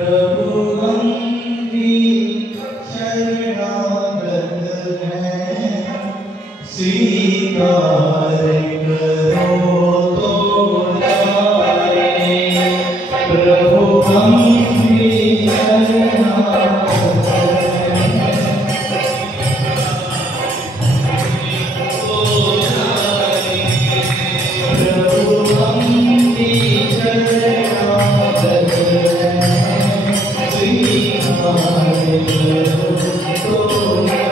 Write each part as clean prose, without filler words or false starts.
प्रभु हम भी शरणागत हैं, स्वीकार करो तो जाए। प्रभु हम भी शरणागत हैं, प्रभु हम भी शरणागत हैं, स्वीकार करो तो जाए।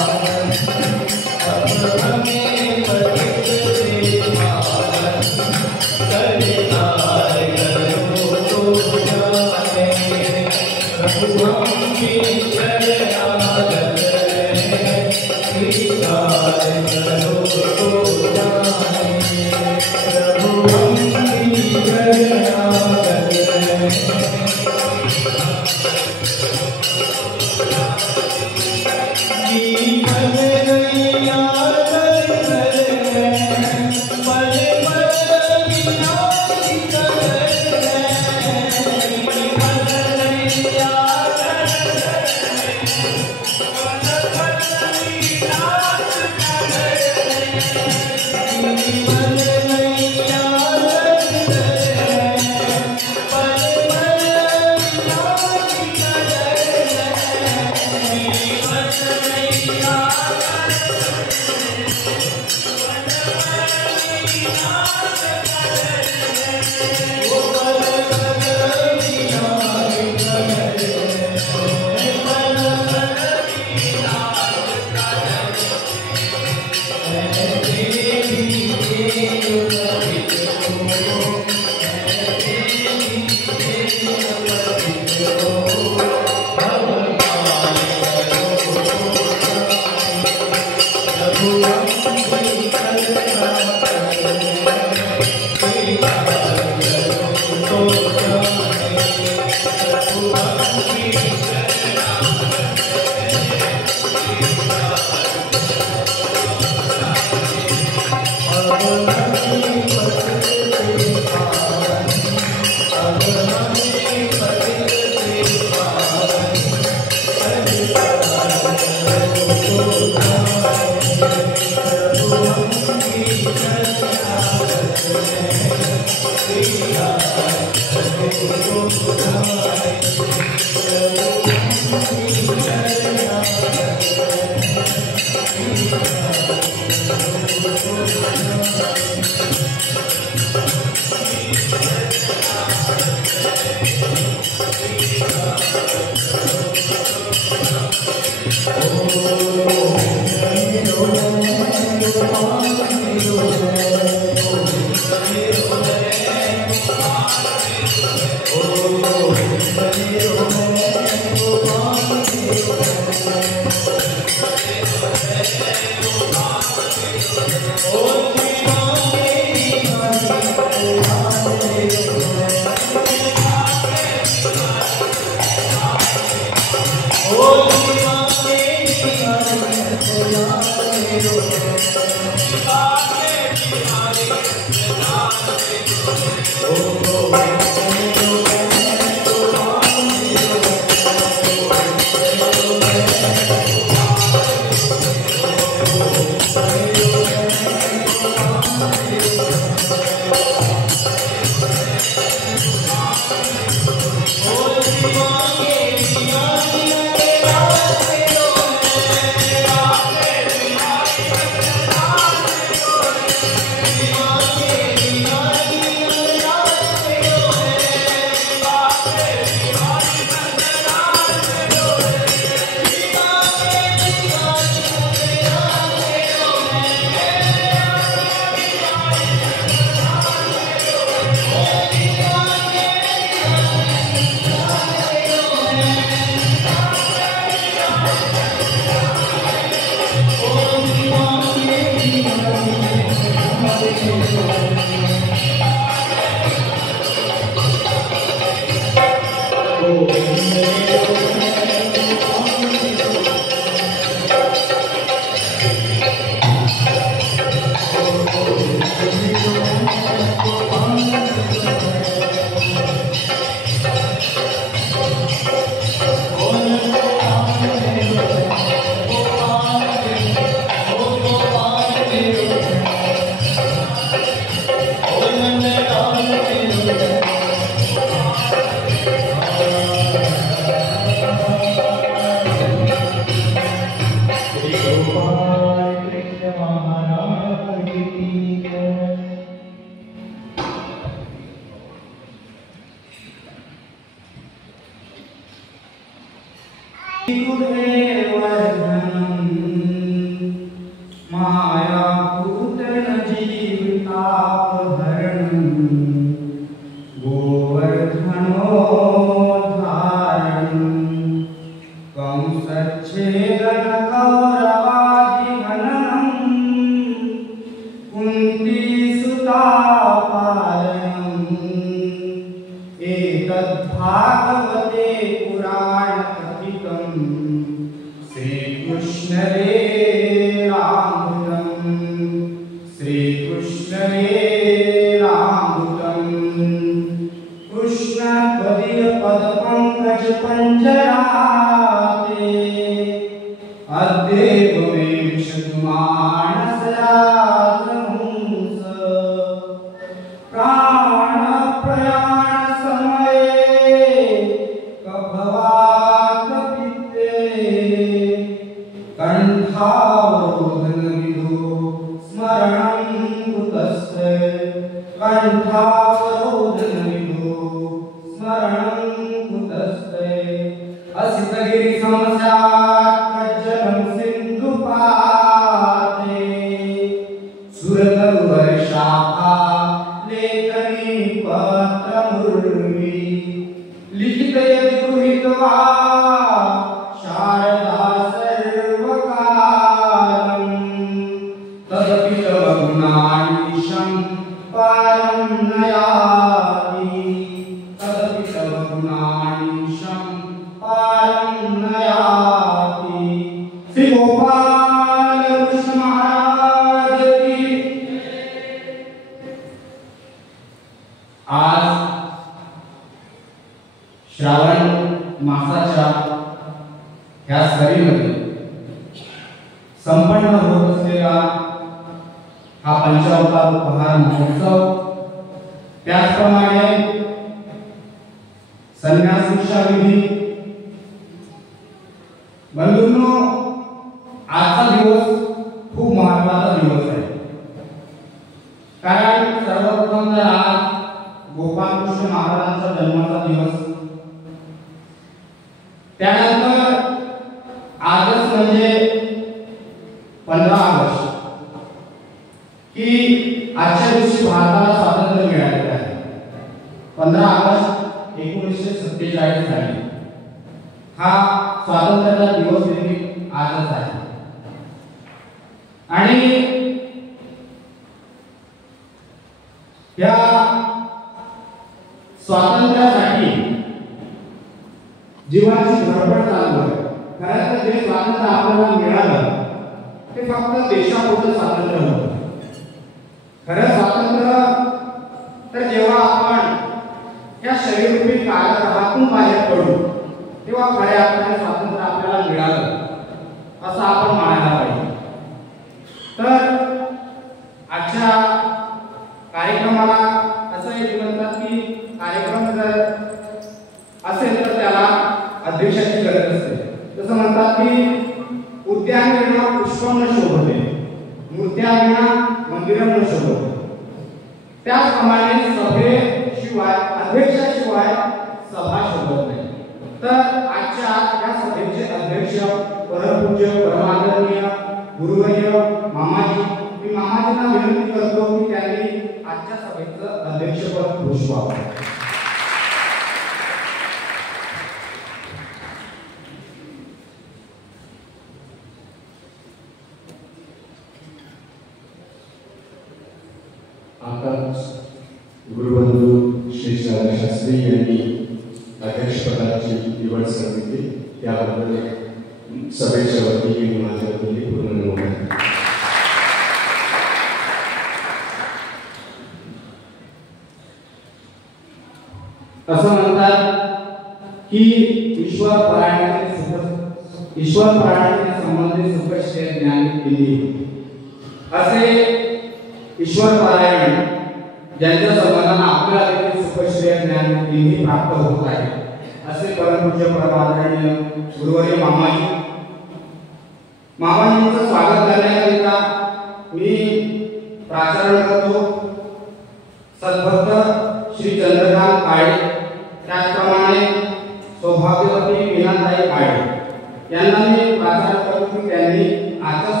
यांना मी प्राचार्य करतो की त्यांनी आजच्या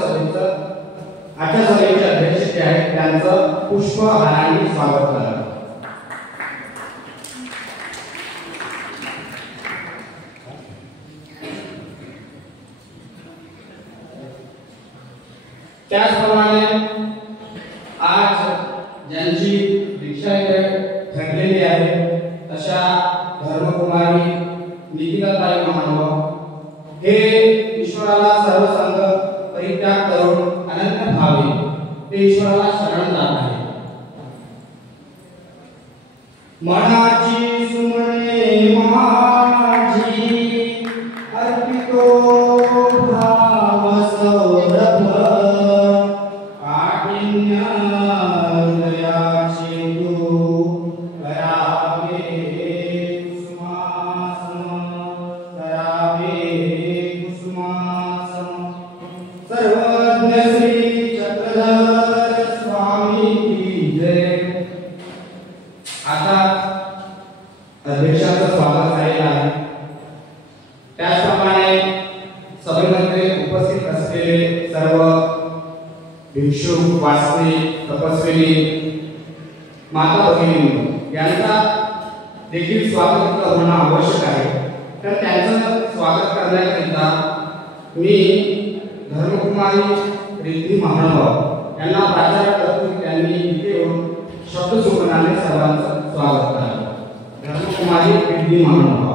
सभेचे अध्यक्ष जे आहेत त्यांचं पुष्पहाराने स्वागत करावं. त्याचप्रमाणे आज ज्यांची दीक्षा ठरलेली आहे अशा धर्मकुमारी निकिताताई महानुभाव हे ईश्वराला सर्व संग परित्याग करून अनंत भावे ते ईश्वराला शरण जात आहे. मनाची सुमने माझी अर्पितो भाव सौरभ अध्यक्षाचं स्वागत झालेलं आहे. त्याचप्रमाणे सभेमध्ये उपस्थित असलेले सर्व भिक्षुक, वासनिक, तपस्विनी, माता भगिनी यांचा देखील स्वागत होणं आवश्यक आहे. तर त्यांचं स्वागत करण्याकरिता मी धर्मकुमारी रिद्धी महानुभाव यांना प्राचार्य करतो. त्यांनी इथे येऊन शब्दसुमनाने सर्वांचं स्वागत करावं. धर्मकुमारी रिद्धी महानुभाव.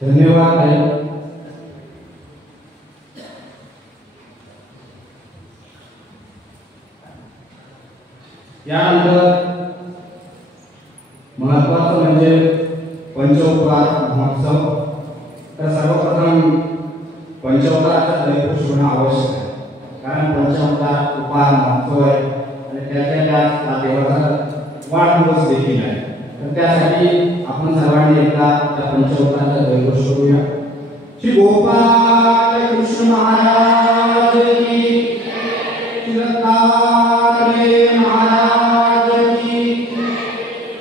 धन्यवाद आहे. यानंतर महत्त्वाचं म्हणजे पंचोपचार महोत्सव. तर सर्वप्रथम पंचोपचाराचा जयघोष होणं आवश्यक आहे. कारण पंचोपचार उपहार महोत्सव आहे आणि त्याच्या देवाचा वाढदिवस देखील आहे. तर त्यासाठी आपण सर्वांनी एकदा त्या पंचोपचाराचा जयघोष करूया. श्री गोपाल कृष्ण महाराज की, श्री दत्तात्रेय महाराज की,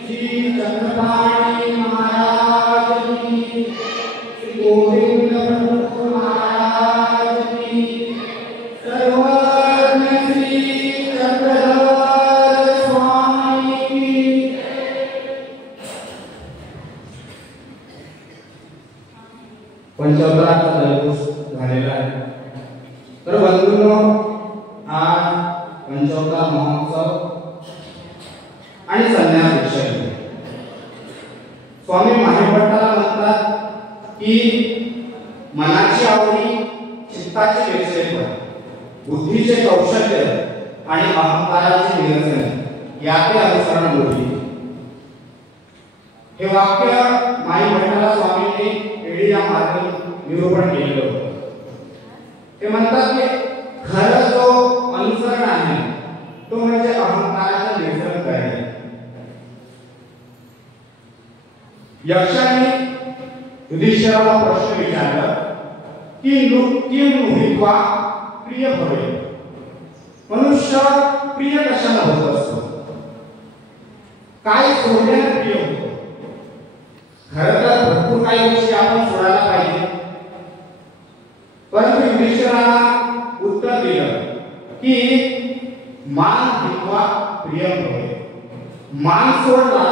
श्री चक्रपाणी महाराज की, श्री गोविंद प्रभु महाराज की, सर्वज्ञ श्री चक्रधर स्वामी की। पंचोत्तराचा दिवस झालेला आहे। तर बंधूंनो, आज पंचोत्तर महोत्सव आणि संन्यास दीक्षा। स्वामी महाभट्टाला म्हणतात की मनाची आवडी, चित्ताचे विक्षेपण, बुद्धीचे कौशल्य आणि अहंकाराचे निरसन याचे अनुसरण होईल। हे वाक्य महाभट्टाला स्वामींनी एडिया मार्ग निरूपण केलेलं होतं। ते म्हणतात की खरं जो अनुसरण आहे तो म्हणजे अहंकाराचं निरसन करणे। यक्षाने युधिष्ठिराला प्रश्न विचारला की किम नुहित्वा प्रिय भवे, मनुष्य प्रिय कशाला होत असतो, काय सोडण्याने प्रिय होतो। खरं तर भरपूर काही गोष्टी आपण सोडायला पाहिजे, परंतु युधिष्ठिराला उत्तर दिलं की मान हित्वा प्रिय भवे, मान सोडला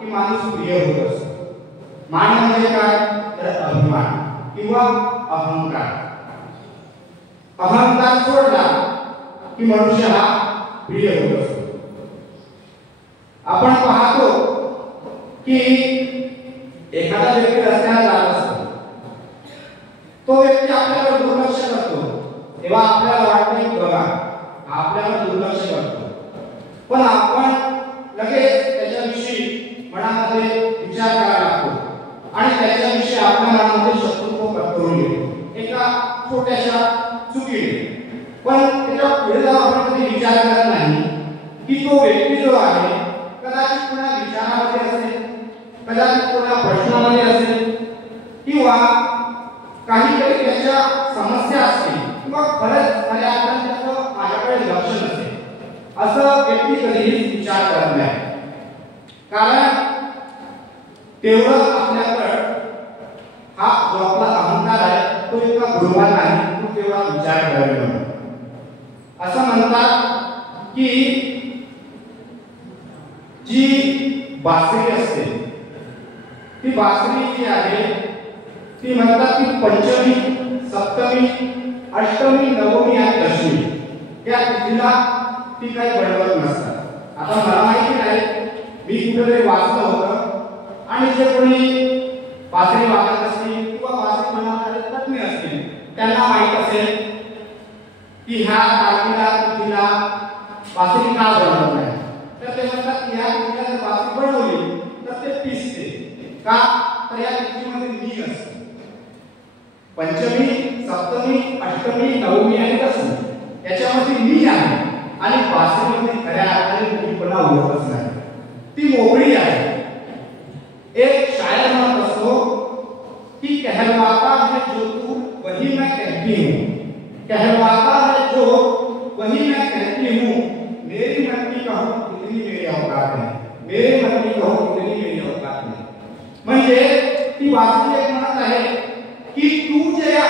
की माणूस प्रिय होत असतो। मान म्हणजे काय, तर अभिमान किंवा अहंकार। अहंकार सोडला की मनुष्य हा प्रिय होत असतो। आपण पाहतो की एखादा व्यक्ती रस्त्याने जात असतो, तो व्यक्ती आपल्याकडे दुर्लक्ष करतो, तेव्हा आपल्याला वाटते बघा आपल्याला दुर्लक्ष करतो, पण आपण लगेच त्याच्याविषयी मनामध्ये विचार करायला लागतो आणि त्याच्याविषयी आपल्या मनामध्ये शत्रुत्व करून घेतो एका छोट्याशा चुकीने। पण त्याच्या पुढे जाऊन आपण कधी विचार करत नाही की तो व्यक्ती जो आहे कदाचित कोणा विचारामध्ये असेल, कदाचित कोणा प्रश्नामध्ये असेल, किंवा काहीतरी त्याच्या समस्या असतील, किंवा खरंच आपण त्याचं माझ्याकडे लक्ष नसेल, असं व्यक्ती कधीही विचार करत नाही। कारण तेवढं आपल्याकडे हा जो आपला अहंकार आहे तो इतका गुणवान नाही, तो तेवढा विचार करायला नको। असं म्हणतात की जी बासरी असते, ती बासरी जी आहे ती म्हणतात की पंचमी, सप्तमी, अष्टमी, नवमी आणि दशमी या तिथीला ती काही बडबड नसतात। आता मला माहिती नाही, मी कुठेतरी वाचलं होतं आणि जे कोणी बासरी वाजत असतील किंवा बासरी बनवणारे तज्ञ असतील त्यांना माहित असेल की ह्या तारखेला तिथीला बासरी का बनवत नाही, तर ते म्हणतात की ह्या तिथीला जर बासरी बनवली तर ते पिसते का, तर या तिथीमध्ये नी असते। पंचमी, सप्तमी, अष्टमी, नवमी आणि दशमी याच्यामध्ये नी आहे आणि बासरीमध्ये खऱ्या अर्थाने मोकळीपणा उरतच नाही, ती मोकळी आहे। एक शायर म्हणत असतो कि कहलवाता है जो तू वही मैं कहती हूँ, कहलवाता है जो वही मैं कहती हूँ, मेरी मन की कहो इतनी मेरी औकात है, मेरे मन की कहो इतनी मेरी औकात है। म्हणजे ती बासरी एक म्हणत आहे की तू जे या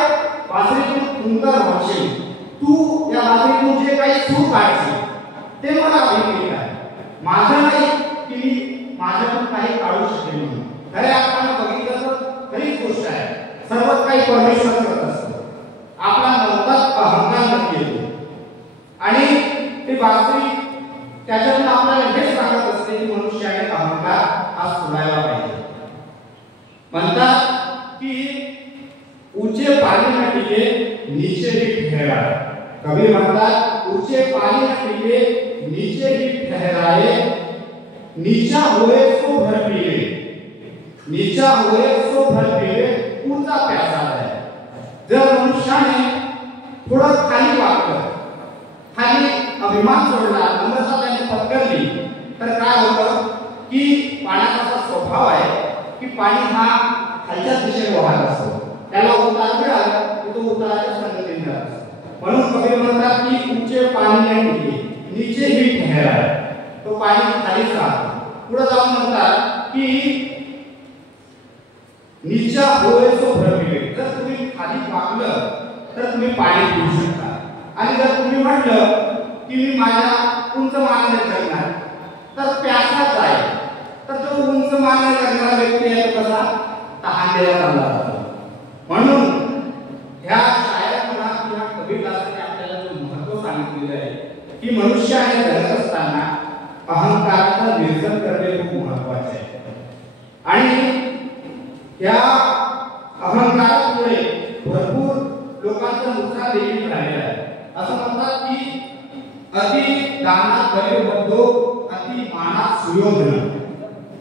बासरीतून सुंदर वाचशील, तू या बासरीतून जे काही सूर काढशील ते मला अभिप्रेत आहे, माझं नाही की माझ्यातून काही काढू शकेल म्हणून। खरे आपण बघितलं तर खरीच गोष्ट आहे, सर्व काही परमेश्वर करत असतो, आपला नवतात अहंकार नक्की येतो आणि ते बासरी त्याच्यातून आपल्याला हेच सांगत असते की मनुष्याने अहंकार हा सोडायला पाहिजे। म्हणतात की ऊंचे पानी में टिके नीचे ही ठहराए, कबीर म्हणतात ऊंचे पानी में टिके नीचे ही ठहराए, नीचा हुए सो भर पिए, नीचा हुए सो भर पिए, ऊंचा प्यासा है। जर मनुष्याने थोडं खाली वागलं, खाली अभिमान सोडला, नम्रता त्याने पत्करली, तर काय होतं की पाण्याचा स्वभाव आहे की पाणी हा खालच्या दिशेने वाहत असतो त्याला उतार मिळाला की तो उताराच्या संगतीने जात असतो. म्हणून कवी म्हणतात की ऊंचे पाणी नाही टिके नीचे ही ठहरा, तो पाणी खालीच राहतो. पुढे जाऊन म्हणतात की नीचा होय सो भ्रमिले, जर तुम्ही खाली वाकलं तर तुम्ही पाणी पिऊ शकता, आणि जर तुम्ही म्हटलं की मी माझ्या उंच मानाने जगणार तर प्यासा जाईल, तर जो उंच मानाने जगणारा व्यक्ती आहे तो कसा तहानलेला चालला जातो. म्हणून ह्या शाळेत म्हणा किंवा कबीरदासाने आपल्याला जो महत्त्व सांगितलेलं आहे की मनुष्याने जगत असताना अहंकाराचं निर्जन करणे खूप महत्त्वाचे आहे. आणि या अहंकारामुळे भरपूर लोकांचं नुकसान देखील झालेलं आहे. असं म्हणतात की अति दानात गैरबद्धो अति मानात सुयोधन,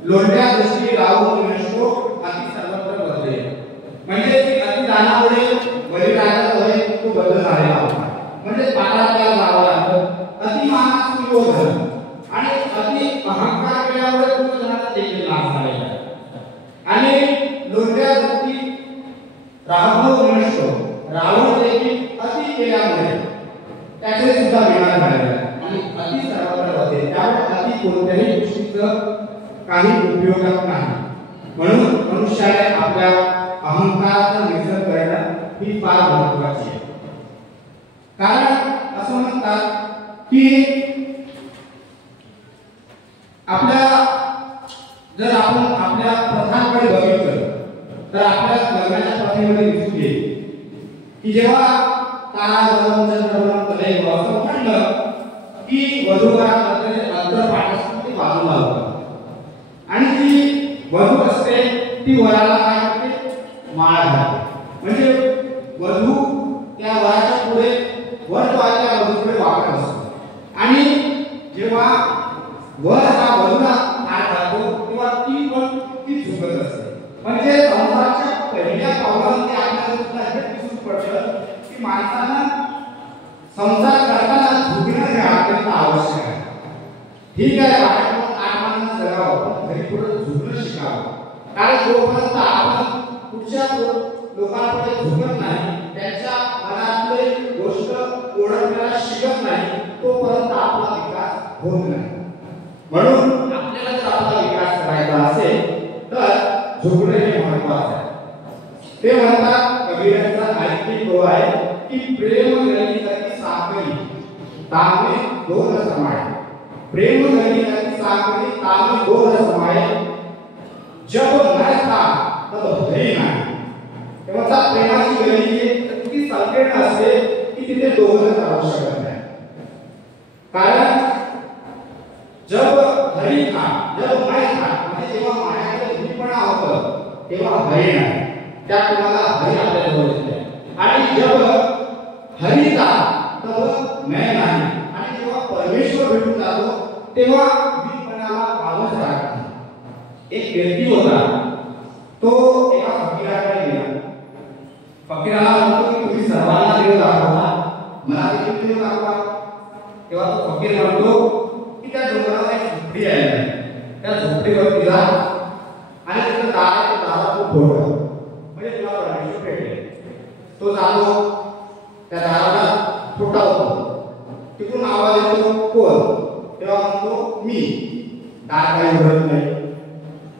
लोंढ्या दृष्टी राहून नष्टो अति सर्वत्र बदले. म्हणजे अति दानामुळे बळीराजाचा वय खूप बदल झालेला होता. म्हणजे पाताळाला जावं लागतं. अति मानात सुयोधन आणि अति अहंकार केल्यामुळे दुर्योधनाचा देखील नाश झालेला आहे. आणि लोंढ्या दृष्टी राहून नष्टो, रावण देखील अति केल्यामुळे त्याचे सुद्धा विनाश झालेला आहे. आणि अति सर्वत्र होते, त्यामुळे अति कोणत्याही गोष्टीचं काही उपयोग नाही. म्हणून मनुष्याने आपल्या अहंकाराचा निषेध करणं ही फार महत्त्वाची आहे. कारण असं म्हणतात की आपल्या जर आपण आपल्या प्रथांकडे बघितलं तर आपल्या लग्नाच्या प्रथेमध्ये दिसून येईल की जेव्हा तारा जन्म कलेव असं म्हणलं की वधूवरांमध्ये अंतरपाठासाठी बाजूला होतं, आणि जी वधू असते ती वराला काय करते माळ घालते. म्हणजे वधू त्या वराच्या पुढे वर त्या वधूकडे वाकत असतो, आणि जेव्हा वर हा वधूला माळ घालतो तेव्हा ती पण ती झुकत असते. म्हणजे संसाराच्या पहिल्या पावलामध्ये आपल्याला सुद्धा हे दिसून पडतं की माणसानं संसार करताना झुकणं हे अत्यंत आवश्यक आहे. ठीक आहे, बाहेर आत्मानं जगावं पण घरी पुढे झुकणं शिकावं. कारण जोपर्यंत आपण पुढच्या लोकांपुढे झुकत नाही, त्यांच्या मनातली गोष्ट ओळखण्याला शिकत नाही, तोपर्यंत आपला विकास होत नाही. म्हणून आपल्याला जर आपला विकास करायचा असेल तर झुकणे हे महत्त्वाचे आहे. ते म्हणतात कबीरांचा आणखी तो आहे की प्रेम गली गती साकरी तामे दोन समाय, प्रेम गली गती साकरी तामे दोन समाय, जब मैं था तब भय नाही. तेव्हा प्रेमाची गली इतकी संकीर्ण असते की तिथे दोघंच राहू शकत नाही. कारण जब हरी था जब मैं था, म्हणजे जेव्हा माझ्याकडे धीपणा होतं तेव्हा भय नाही, त्या तुम्हाला भय आपल्या जवळ येते. आणि जब हरी था तब मैं नाही, आणि जेव्हा परमेश्वर भेटून जातो तेव्हा धीपणाला पावच राहत नाही. एक व्यक्ती होता, तो एका फकीराकडे गेला. फकीराला म्हणतो की तुम्ही सर्वांना देव दाखवा, मला देखील देव दाखवा. तेव्हा तो फकीर म्हणतो की त्या डोंगरावर एक झोपडी आहे, त्या झोपडीवर गेला आणि तिथं दाराला खूप फोडलं, म्हणजे तुला परमेश्वर भेटेल. तो जातो, त्या दाराला ठोठावतो, तिकडून आवाज येतो कोण? तेव्हा म्हणतो मी. दार काही उघडत नाही.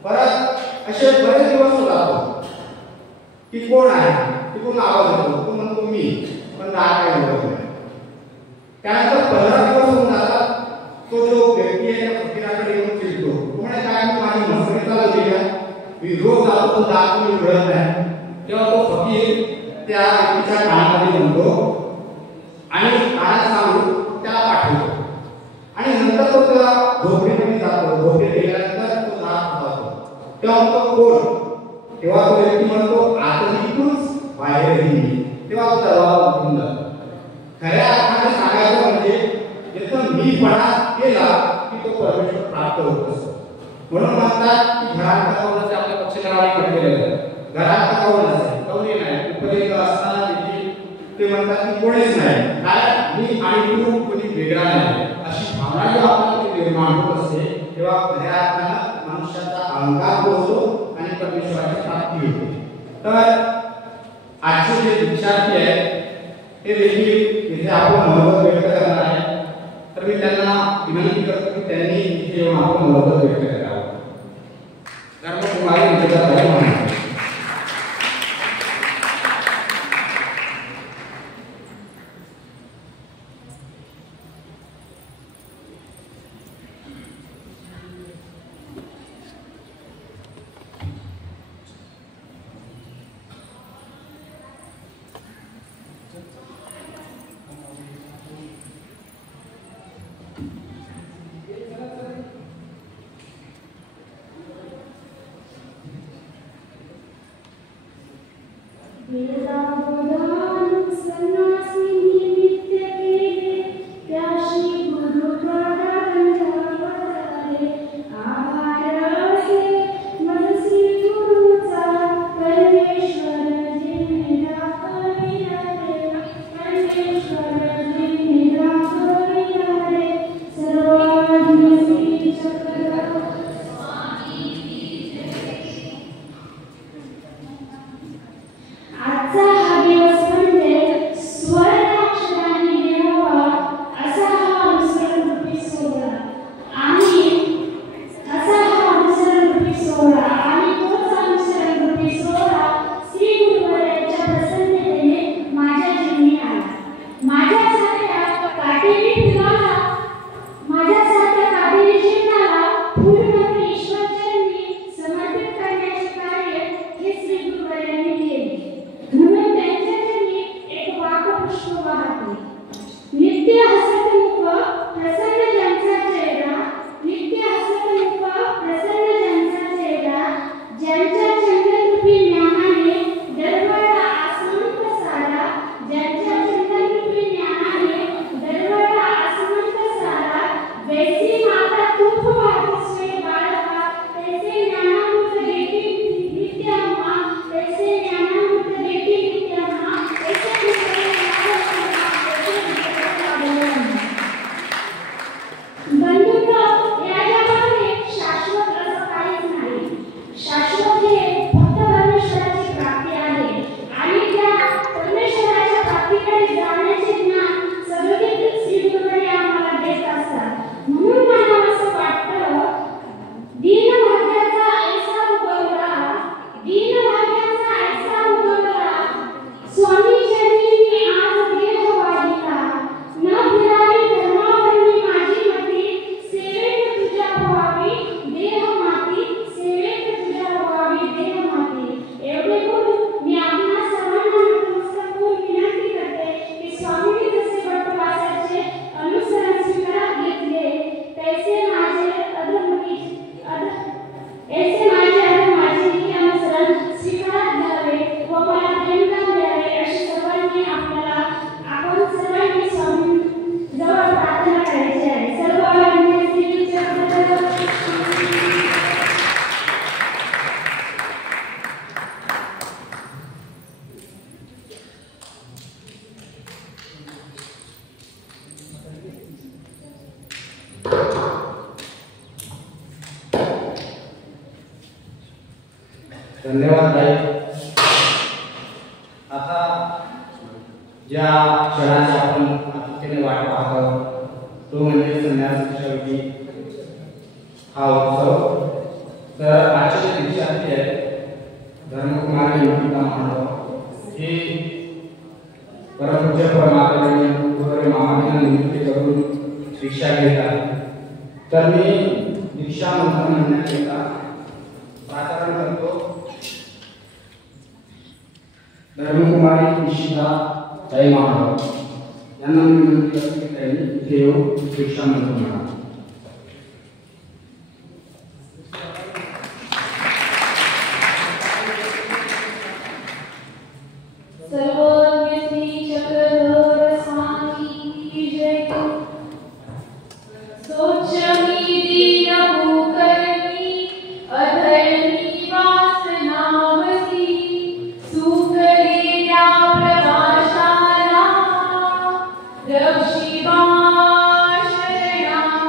परत असे बरेच दिवस जातो की कोण आहे, तिकडून आवाज येतो, तो म्हणतो मी, पण दार काही उघडत नाही. त्यानंतर 15 दिवस होऊन जातात. तो जो व्यक्ती आहे त्या फकीराकडे येऊन चिडतो, तो म्हणे काय मी माझी मस्करी चालवली आहे, मी रोज जातो पण दार तुम्ही उघडत नाही. तेव्हा तो फकीर त्या व्यक्तीच्या कानामध्ये म्हणतो आणि कानात सांगून त्याला पाठवतो, आणि नंतर तो त्या झोपडीमध्ये जातो. झोपडीत गेल्यानंतर तो दार उघडतो. तेव्हा म्हणतो कोण? तेव्हा तो व्यक्ती म्हणतो आतही तूच बाहेरही मी. तेव्हा तो दरवाजा उघडून जातो. खऱ्या अर्थाने सांगायचं म्हणजे जिथं मीपणा केला की तो परमेश्वर प्राप्त होत असतो. म्हणून म्हणतात की घरात कौलाचे आपल्या पक्षकाराने म्हटलेलं आहे, घरात कौल असेल कौली नाही, उपदेश असताना देखील ते म्हणतात की कोणीच नाही, कारण मी आणि तू कोणी वेगळा नाही, अशी भावना जेव्हा आपल्याला निर्माण होत असते तेव्हा खऱ्या अर्थानं मनुष्याचा अहंकार होतो आणि परमेश्वराची प्राप्ती होते. तर धन्यवाद ताई. आता ज्या क्षणाची आपण आतुरतेने वाट पाहतो तो म्हणजे संन्यास शेवटी हा उत्सव. तर आजच्या दिवशी आहे धर्मकुमारी योगिता मानव ही परमपूज्य परमात्म्याने गुरुवारी मामाजींना नियुक्ती करून दीक्षा घेतात. तर मी दीक्षा मंत्र म्हणण्याकरिता प्राचारण करतो. धर्मकुमारी निशिता ताई मानव यांना मी विनंती करतो की त्यांनी इथे येऊन दीक्षा मंत्र म्हणा. Shiva Shranam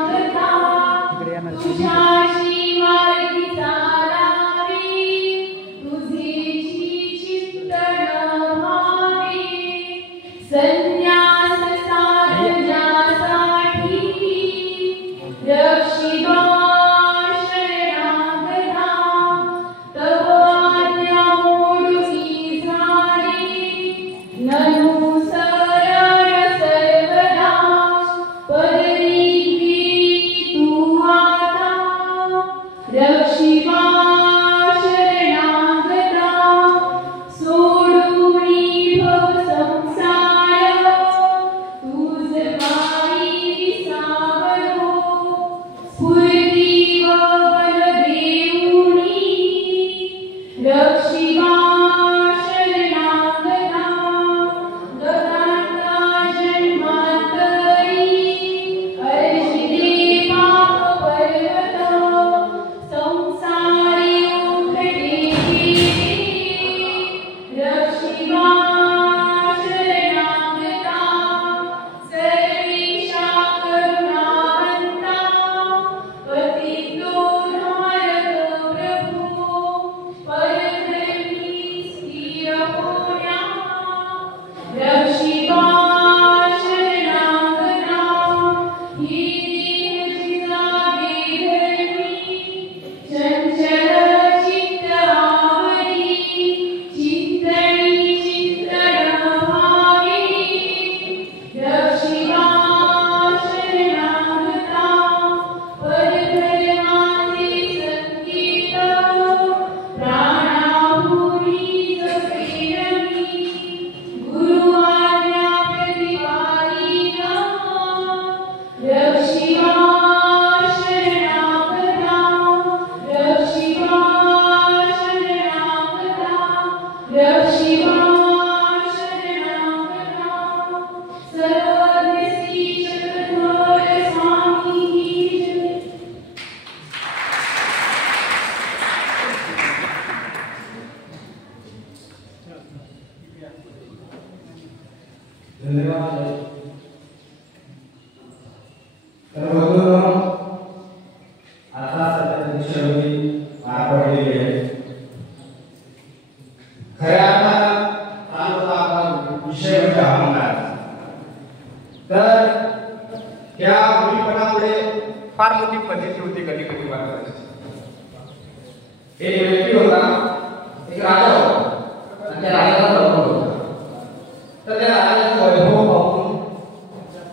एक व्यक्ती होता, एक राजा होता आणि त्या राजाचा लग्न होता. तर त्या राजाचं वैभव पाहून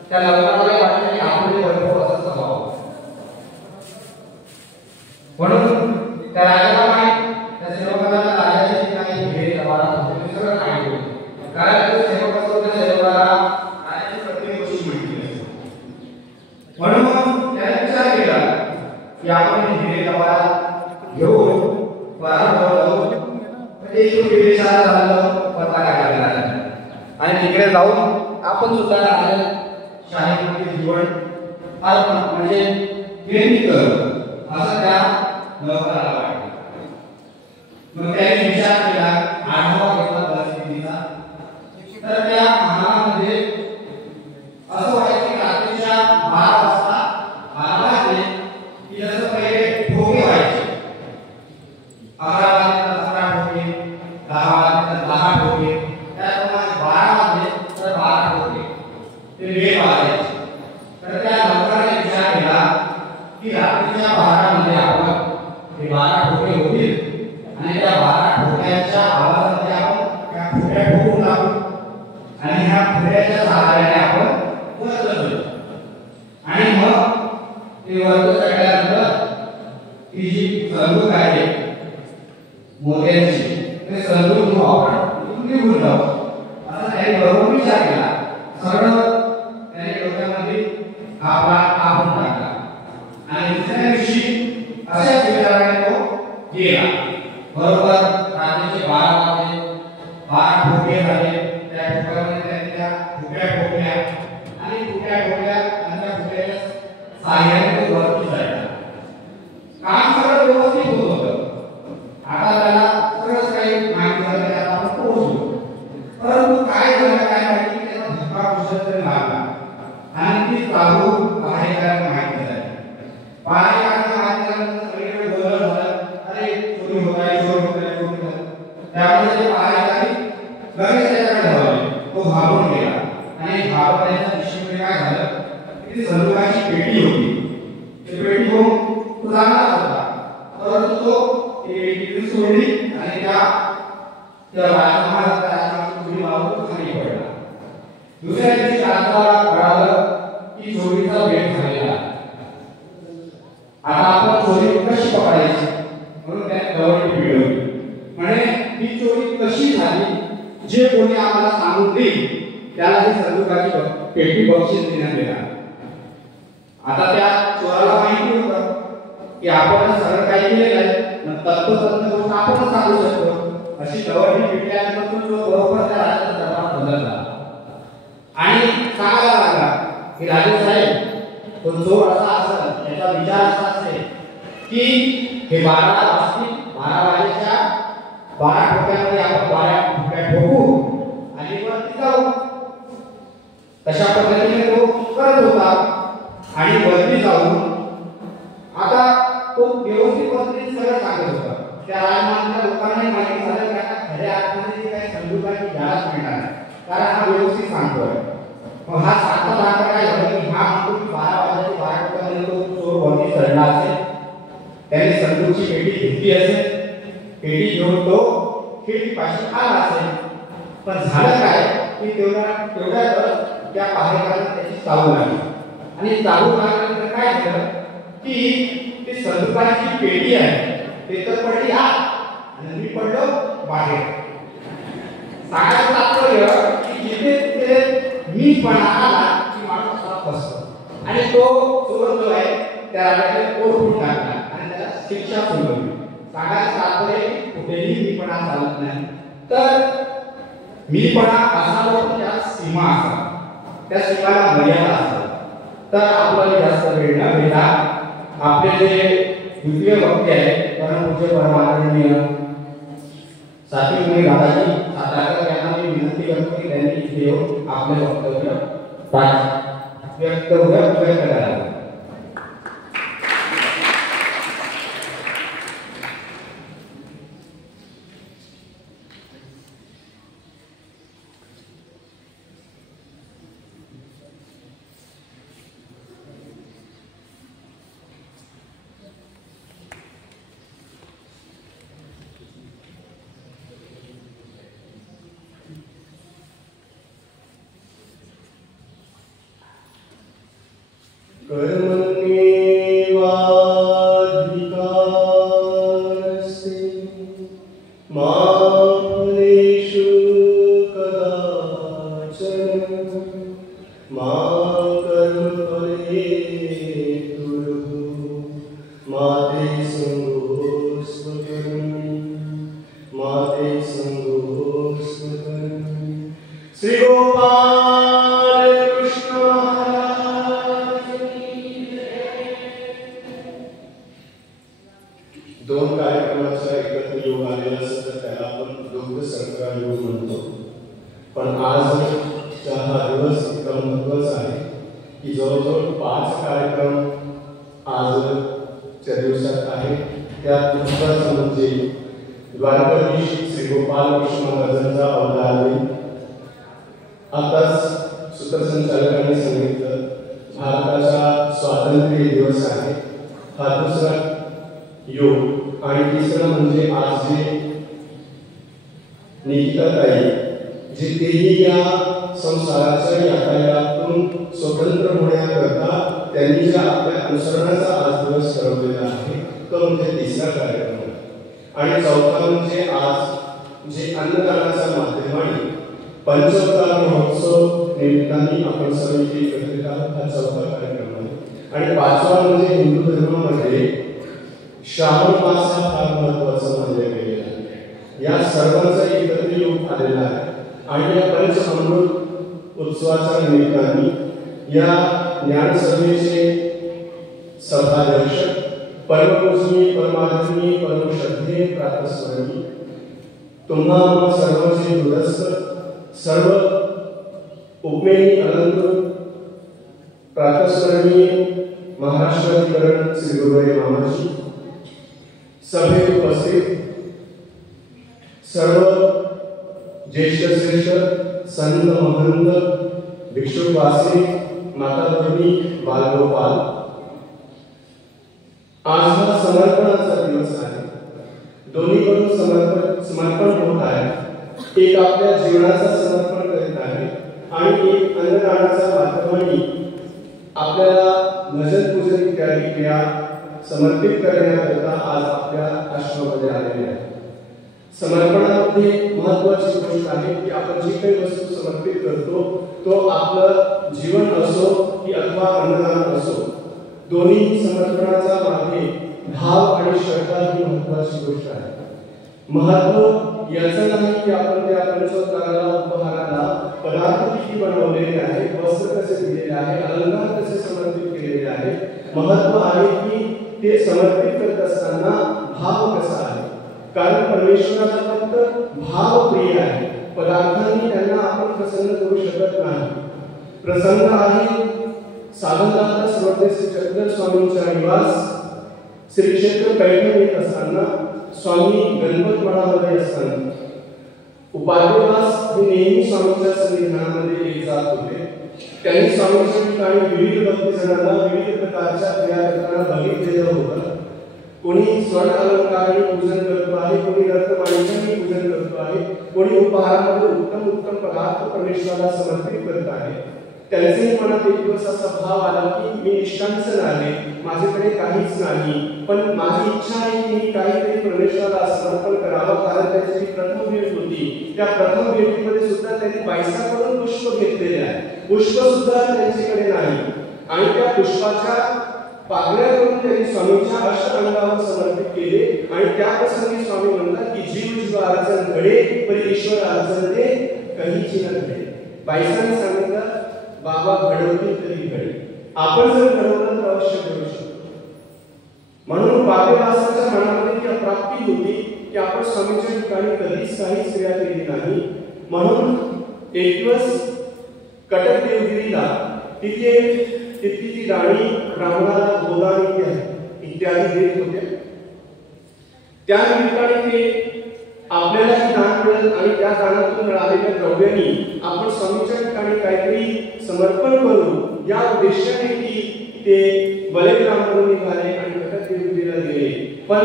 त्या लग्नाला वाटलं की आपले वैभव असंच असावं. म्हणून त्या राजाला माहित, त्या सेवकाला राजाची काही भेट आवाज होते सगळं माहिती होतं. कारण तो सेवक असतो त्या सेवकाला राजाची प्रत्येक गोष्ट माहिती असते. म्हणून त्याने विचार केला की आपण भेट आवाज घेऊन पराभव जाऊ म्हणजे तो विदेशात झालं पत्ता काढायला लागला आणि तिकडे जाऊन आपण सुद्धा राजा शाहीमध्ये जीवन अर्पण म्हणजे निर्मित करू असं त्या नवकाराला वाटलं. मग त्याने विचार केला, आढावा घेतला परिस्थितीचा. तर त्या महालामध्ये असं व्हायचं की रात्रीच्या 12 वाजता 12 वाजले की जसं पहिले ठोके व्हायचे, 11 वाजले 11 ठोके, 10 वाजले 10 ठोके, त्याप्रमाणे 12 वाजले तर 12 ठोके ते वेळ वाजायचे. तर त्या नवकाराने विचार केला की रात्रीच्या 12 मध्ये आपण हे 12 ठोके होतील आणि त्या 12 ठोक्यांच्या आवाजामध्ये आपण त्या ठोक्या ठोकून टाकू आणि ह्या ठोक्याच्या सहाय्याने आपण वर चढू आणि मग ते वर चढल्यानंतर ती जी संदूक आहे मोत्यांची ते संदूक घेऊन आपण निघून जाऊ असं त्याने बरोबर विचार केला. सगळं त्याने डोक्यामध्ये आपला आपण टाकला आणि दुसऱ्या दिवशी अशाच विचाराने तो गेला. बरोबर रात्रीचे 12 वाजले, 12 ठोके झाले. त्या ठोक्यामध्ये त्याने त्या ठोक्या ठोकल्या आणि ठोक्या ठोकल्या आणि त्या ठोक्याच्या सहाय्याने तो वरती चढला. काम सगळं व्यवस्थित होत होतं. आता त्याला सगळंच काही माहिती झालं की आता आपण पोहोचलो. परंतु काय झालं काय माहिती, त्याचा धक्का कुठेतरी लागला आणि ती चालू पहारेकरांना माहिती झाली. पहारेकरांना माहिती झाल्यानंतर सगळीकडे गोंधळ झाला. अरे चोरी होत आहे, चोरी होत आहे, चोरी होत आहे. त्यामुळे ते पहारेकरी लगेच त्याच्याकडे धावले. तो घाबरून गेला आणि घाबरण्याच्या दिशेने काय झालं की ती संदुकाची पेटी होती. ती पेटी घेऊन तो जाणार होता, परंतु तो ती पेटी सोडली आणि त्या राजमहालाच्या राजमार्गावरून मारून खाली पडला. दुसऱ्या दिवशी राजाला कळालं की चोरीचा भेद झालेला. आता आपण चोरी कशी पकडायची म्हणून त्याने गवळणी पिळवली. म्हणजे ही चोरी कशी झाली, जे कोणी आम्हाला सांगून देईल त्याला ही संदुकाची पेटी बक्षीस देण्यात येणार. आता त्या चोराला माहिती होतं की आपण सगळं काही केलेलं आहे, तत्वतंत्र गोष्ट आपणच सांगू शकतो. अशी गवळणी पिळल्यानंतर तो बरोबर त्या राजाच्या दरबारात बदलला आणि सांगायला लागला की राजेसाहेब तो चोर असा असेल, त्याचा विचार असा असेल की हे 12 वाजतील, 12 वाजेच्या 12 ठोक्यामध्ये आपण 12 ठोक्या ठोकू आणि वरती जाऊ. तशा पद्धतीने तो करत होता आणि वरती जाऊन आता तो व्यवस्थित पद्धतीने सगळं सांगत होता. त्या राजमार्गाच्या लोकांनाही माहिती झालं की आता खऱ्या अर्थाने जे काही संदुकाची घ्यायलाच मिळणार आहे, कारण हा व्यवस्थित सांगतोय. मग हा सांगता सांगता काय झालं की हा म्हणतो की 12 वाजेच्या 12 टोक्यामध्ये तो चोर वरती चढला असेल, त्याने संदूकची पेटी घेतली असेल, पेटी घेऊन तो खिडकीपाशी आला असेल. पण झालं काय की तेवढ्यातच त्या पहारेकरांना त्याची चावू लागली आणि चावू लागल्यानंतर काय झालं की ती संदुकाची पेटी आहे ते तर पडली आत आणि मी पडलो बाहेर. सांगायचं तात्पर्य की जिथे तिथे मी पण आला की माणूस असा फसतो आणि तो चोर जो आहे त्याला ओरडून टाकला आणि त्याला शिक्षा सुनावली. सांगायचं तात्पर्य कुठेही मीपणा चालत नाही. तर मीपणा असावा तर त्या सीमा असावा, त्या सीमाला मर्यादा असावी. तर आपल्याला जास्त वेळ न घेता आपले जे द्वितीय वक्ते आहेत परमपूज्य परमादरणीय सात्विक दादाजी सातारकर यांना मी विनंती करतो की त्यांनी इथे येऊन आपले वक्तव्य व्यक्त करावे. कर्मण्येवाधिकारस्ते मा फलेषु कदाचन मा कर्मफलेषु मा ते संगोऽस्मकम् श्री गोपाल कृष्ण महाराज की जय। दोन कार्यक्रमाचा एकत्र योग आलेला असं तर त्याला आपण दुग्ध संक्रांत योग म्हणतो, पण आजचा हा दिवस इतका महत्त्वाचा आहे की जवळजवळ 5 कार्यक्रम आजच्या दिवसात आहे। त्यात महत्त्वाचा म्हणजे द्वारकाधीश श्री गोपाल कृष्ण महाराजांचा अवतार दिन। आताच सूत्रसंचालकांनी सांगितलं भारताचा स्वातंत्र्य दिवस आहे, हा दुसरा योग। आणि तिसरं म्हणजे आज जे निकिताताई जे तेही या संसाराच्या यातायातून स्वतंत्र होण्याकरता त्यांनी ज्या आपल्या अनुसरणाचा आज दिवस ठरवलेला आहे तो म्हणजे तिसरा कार्यक्रम आहे। आणि चौथा म्हणजे आज जे अन्नदानाच्या माध्यमाने पंचअवतार महोत्सव निमित्ताने आपण सर्व एकत्रित आहोत, हा चौथा कार्यक्रम आहे। आणि 5वा म्हणजे हिंदू धर्मामध्ये श्रावण मास हा फार महत्त्वाचा मानला गेलेला आहे। या सर्वांचा एकत्र योग आलेला आहे आणि या पंचअमृत उत्सवाच्या निमित्ताने या ज्ञानसभेचे सभाध्यक्ष परमपूजनीय परमादरणीय परमश्रद्धेय प्रातस्मरणीय तुम्हा सर्वांचे हृदयस्थ सर्व उपमेय अलंकृत प्रातस्मरणीय महाराष्ट्राधिकरण श्री गुरुदेव मामाजी, सभेत उपस्थित सर्व ज्येष्ठ श्रेष्ठ संत महंत भिक्षुकवासी माता भगिनी बालगोपाल, आज हा समर्पणाचा दिवस आहे। दोन्हीकडून समर्पण होत आहे। एक आपल्या जीवनाचा समर्पण करीत आहे आणि एक अन्नदानाच्या माध्यमाने आपल्याला भजन पूजन इत्यादी क्रिया समर्पित करण्याकरता आज आपल्या आश्रमामध्ये आलेले आहे। समर्पणामध्ये महत्त्वाची गोष्ट आहे की आपण जी काही वस्तू समर्पित करतो तो आपलं जीवन असो की अथवा अन्नदान असो, दोन्ही समर्पणाचा मागे भाव आणि श्रद्धा ही महत्त्वाची गोष्ट आहे। महत्त्व याचं नाही की आपण त्या पंचोपचाराला उपहाराला पदार्थ किती बनवलेले आहेत, वस्त्र कसे दिलेले आहे, अलंकार कसे समर्पित केलेले आहे। महत्त्व आहे की ते समर्पित करत असताना भाव कसा आहे, कारण परमेश्वराला फक्त भाव प्रिय आहे। पदार्थांनी त्यांना आपण प्रसन्न करू शकत नाही। प्रसंग आहे साधनदाता सर्वज्ञ श्री चक्रधर स्वामींचा निवास श्री क्षेत्र पैठण येत असताना स्वामी गणपत मठामध्ये असताना उपाध्यवास हे नेहमी स्वामींच्या सन्निधानामध्ये येत जात होते। त्यांनी स्वामींच्या ठिकाणी विविध भक्तजनांना विविध प्रकारच्या क्रिया करताना बघितलेलं होतं। कोणी स्वर्ण अलंकाराने पूजन करतो आहे, कोणी रत्नमाळिकांनी पूजन करतो आहे, कोणी उपहारामध्ये उत्तम पदार्थ परमेश्वराला समर्पित करत आहे। त्यांच्याही मनात एक दिवस असा भाव आला की मी निष्कांच नाही, माझ्याकडे काहीच नाही, पण माझी इच्छा आहे की मी काहीतरी परमेश्वराला समर्पण करावं। कारण त्याची जी प्रथम भेट होती त्या प्रथम भेटीमध्ये सुद्धा त्यांनी पैसाकडून पुष्प घेतलेले आहे, पुष्प सुद्धा त्यांच्याकडे नाही आणि त्या पुष्पाच्या पाकळ्या करून त्यांनी स्वामींच्या अष्टांगावर समर्पित केले। आणि त्या प्रसंगी स्वामी म्हणतात की जीव जीव अर्चन घडे पण ईश्वर अर्चन दे कधीची न घडे। बाईसांनी सांगितलं बाबा घडवतील तरी घडे, आपण जर घडवलं तर अवश्य घडू शकतो। म्हणून बापेवासाच्या मनामध्ये ती प्राप्ती होती की आपण स्वामींच्या ठिकाणी कधीच काहीच क्रिया केली नाही। म्हणून एक दिवस कटक देवगिरीला तिथे ती राणी ब्राह्मणाला गोदान इत्यादी देत होत्या। त्या निमित्ताने ते आपल्याला दान मिळेल आणि त्या दानातून मिळालेल्या द्रव्यांनी आपण स्वामींच्या ठिकाणी काहीतरी समर्पण करू या उद्देशाने ते बलेग्रामवरून निघाले आणि कटक देवगिरीला गेले। पण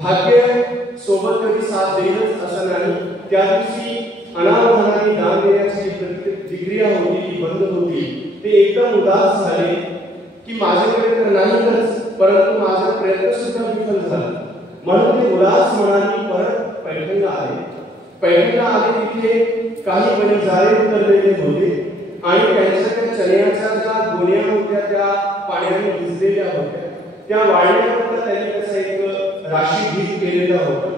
भाग्य सोबत कधी साथ देईलच असं नाही। त्या दिवशी अनावधानाने दान देण्याची प्रक्रिया होती ती बंद होती। ते एकदम उदास झाले की माझ्याकडे तर नाहीच, परंतु माझा प्रयत्न सुद्धा विफल झाला. म्हणून ते उदास मनाने परत पैठणला आले. पैठणला आले तिथे काही बळीजारे उतरलेले होते आणि त्यांच्या त्या चण्याच्या ज्या गोण्या होत्या त्या पाण्याने भिजलेल्या होत्या. त्या वाळण्याकरता त्यांनी त्याचा एक राशी भीत केलेला होता.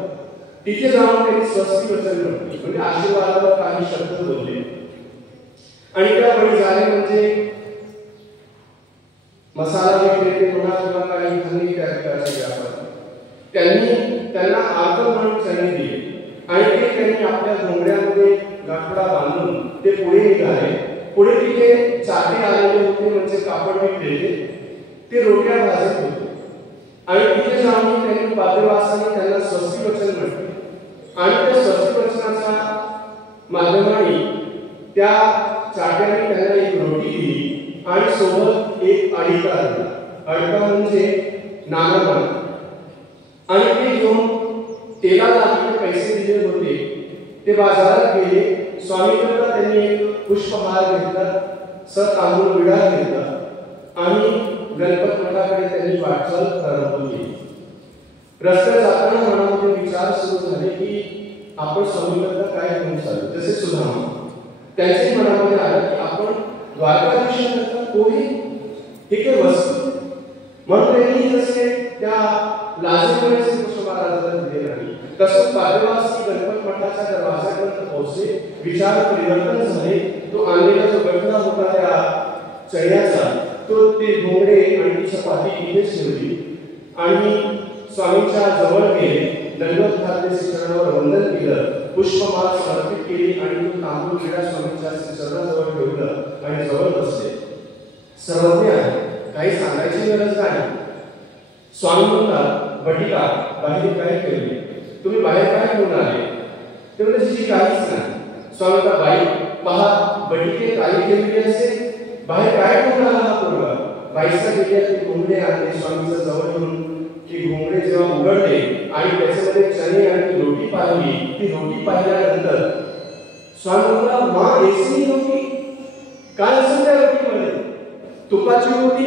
तिथे जाऊन त्यांनी स्वस्ती वचन म्हटले, म्हणजे आशीर्वादावर काही शब्द बोलले. आणि त्या बळीजारे म्हणजे मसाला विक्रेते म्हणा किंवा काही धान्य त्याचे व्यापारी, त्यांनी त्यांना आदर म्हणून चणे दिले आणि ते त्यांनी आपल्या घोंगड्यामध्ये गाठोडा बांधून ते पुढे निघाले. पुढे तिथे चाटे आलेले होते, म्हणजे कापड विकलेले, ते रोट्या भाजत होते. आणि तिथे जाऊन त्यांनी पात्रवासाने त्यांना स्वस्ती वचन म्हटले आणि त्या स्वस्ती वचनाच्या माध्यमाने त्या चाट्याने त्यांना एक रोटी दिली आणि सोबत एक अडिका दिला. अडिका म्हणजे नाणं. आणि ते घेऊन तेला लागलेले पैसे दिले होते ते बाजारात गेले. स्वामींकडे त्यांनी एक पुष्पहार घेतला, तांदूळ विडा घेतला आणि गणपत मठाकडे त्यांनी वाटचाल ठरवली. रस्त्यात जाताना मनामध्ये विचार सुरू झाले की आपण स्वामींकडे काय घेऊन चालू. जसे सुधामा त्यांचे मनामध्ये आलं की आपण द्वारकाधीशांकरता कोणी हे काही वस्तू, म्हणून त्यांनी जसे त्या लाजेमुळे श्रीकृष्ण महाराजांना दिले नाही, तसंच पादवासी गणपत मठाच्या दरवाजापर्यंत पोहोचले. विचार परिवर्तन झाले. तो आणलेला जो गठरा होता त्या चण्याचा, तो ते घोंगडे आणि ती चपाती इथेच ठेवली आणि स्वामींच्या जवळ गेले. दंडवत घातले, चरणावर वंदन केलं, पुष्पमाळ समर्पित केली आणि तो तांदूळ विडा स्वामींच्या चरणाजवळ ठेवलं आणि जवळ बसले. सर्वज्ञ आहे, काही सांगायची गरज नाही. स्वामी म्हणतात, बटिका बाहेर काय केले, तुम्ही बाहेर काय घेऊन आले. ते म्हणजे तिची काहीच नाही. स्वामी बाई पहा, बटिके काही केलेली असेल, बाहेर काय घेऊन आला हा पोरगा. बाईचा गेल्या ते घोंगडे आणले, स्वामींच्या जवळ घेऊन ती घोंगडे जेव्हा उघडले आणि त्याच्यामध्ये चणे आणि रोटी पाहिली. ती रोटी पाहिल्यानंतर स्वामी म्हणला, मां ऐसी रोटी काय असेल त्या रोटीमध्ये, तुपाची होती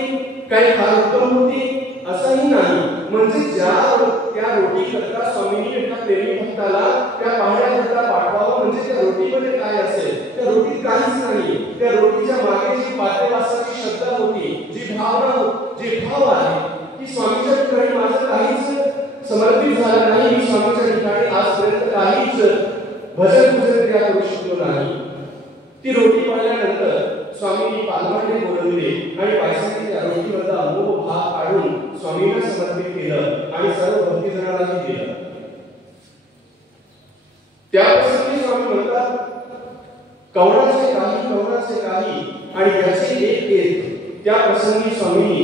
काही फार उत्तम होती असंही नाही. म्हणजे त्या रोटी करता स्वामींनी एका प्रेमी भक्ताला त्या पाहण्याकरता पाठवावं. म्हणजे त्या रोटीमध्ये काय असेल, त्या रोटीत काहीच नाही. त्या रोटीच्या मागे जी पातेवासाची श्रद्धा होती, जी भावना, जे भाव आहे, की स्वामीच्या ठिकाणी माझं काहीच समर्पित झालं नाही. मी स्वामीच्या ठिकाणी आजपर्यंत काहीच भजन पूजन क्रिया करू शकलो नाही. ती रोटी पाहिल्यानंतर स्वामींनी पालवांना बोलवले आणि बाईसाठी त्या रोटीवरचा मोह भाग काढून स्वामींना समर्पित केलं आणि सर्व भक्तजनांना दिलं. त्याप्रसंगी स्वामी म्हणतात, कवडाचे काही आणि याचे एक. त्या प्रसंगी स्वामींनी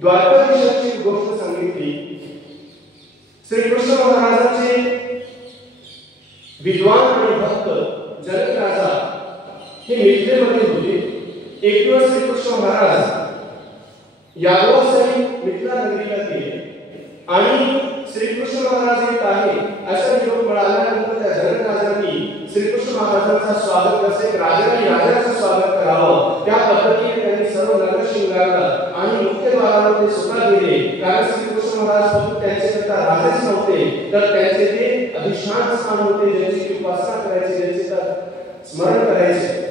द्वारकाधीशाची गोष्ट सांगितली. श्रीकृष्ण महाराजांचे विद्वान आणि भक्त जनक राजा हे मिथिलेमध्ये होते. एक दिवस श्रीकृष्ण महाराज यादवासहित मिथिला नगरीला गेले आणि श्रीकृष्ण महाराज येत आहे असा निरोप मिळाल्यानंतर त्या जनक राजांनी श्रीकृष्ण महाराजांचा स्वागत कसे राजाने राजाचं स्वागत करावं त्या पद्धतीने त्यांनी सर्व नगर शृंगारलं आणि मुख्य द्वारावर ते स्वतः गेले. कारण श्रीकृष्ण महाराज फक्त त्यांच्याकरता राजाच नव्हते, तर त्यांचे ते अधिष्ठान स्थान होते, ज्यांची उपासना करायची, ज्यांचे स्मरण करायचे.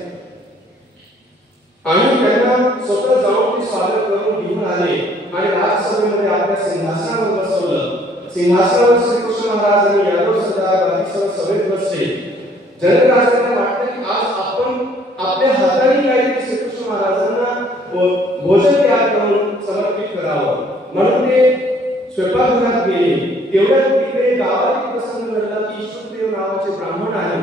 आणि त्यांना स्वतः जाऊन ते स्वागत करून घेऊन आले आणि राजसभेमध्ये आपल्या सिंहासनावर बसवलं. सिंहासनावर श्रीकृष्ण महाराज आणि यादव सरदार बाकी सर्व सभेत बसले. जनक राजांना वाटलं की आज आपण आपल्या हाताने काहीतरी श्रीकृष्ण महाराजांना भोजन तयार करून समर्पित करावं. म्हणून ते स्वयंपाकघरात गेले. तेवढ्यात तिकडे गावात प्रसंग घडला की ईश्वरदेव नावाचे ब्राह्मण आहे.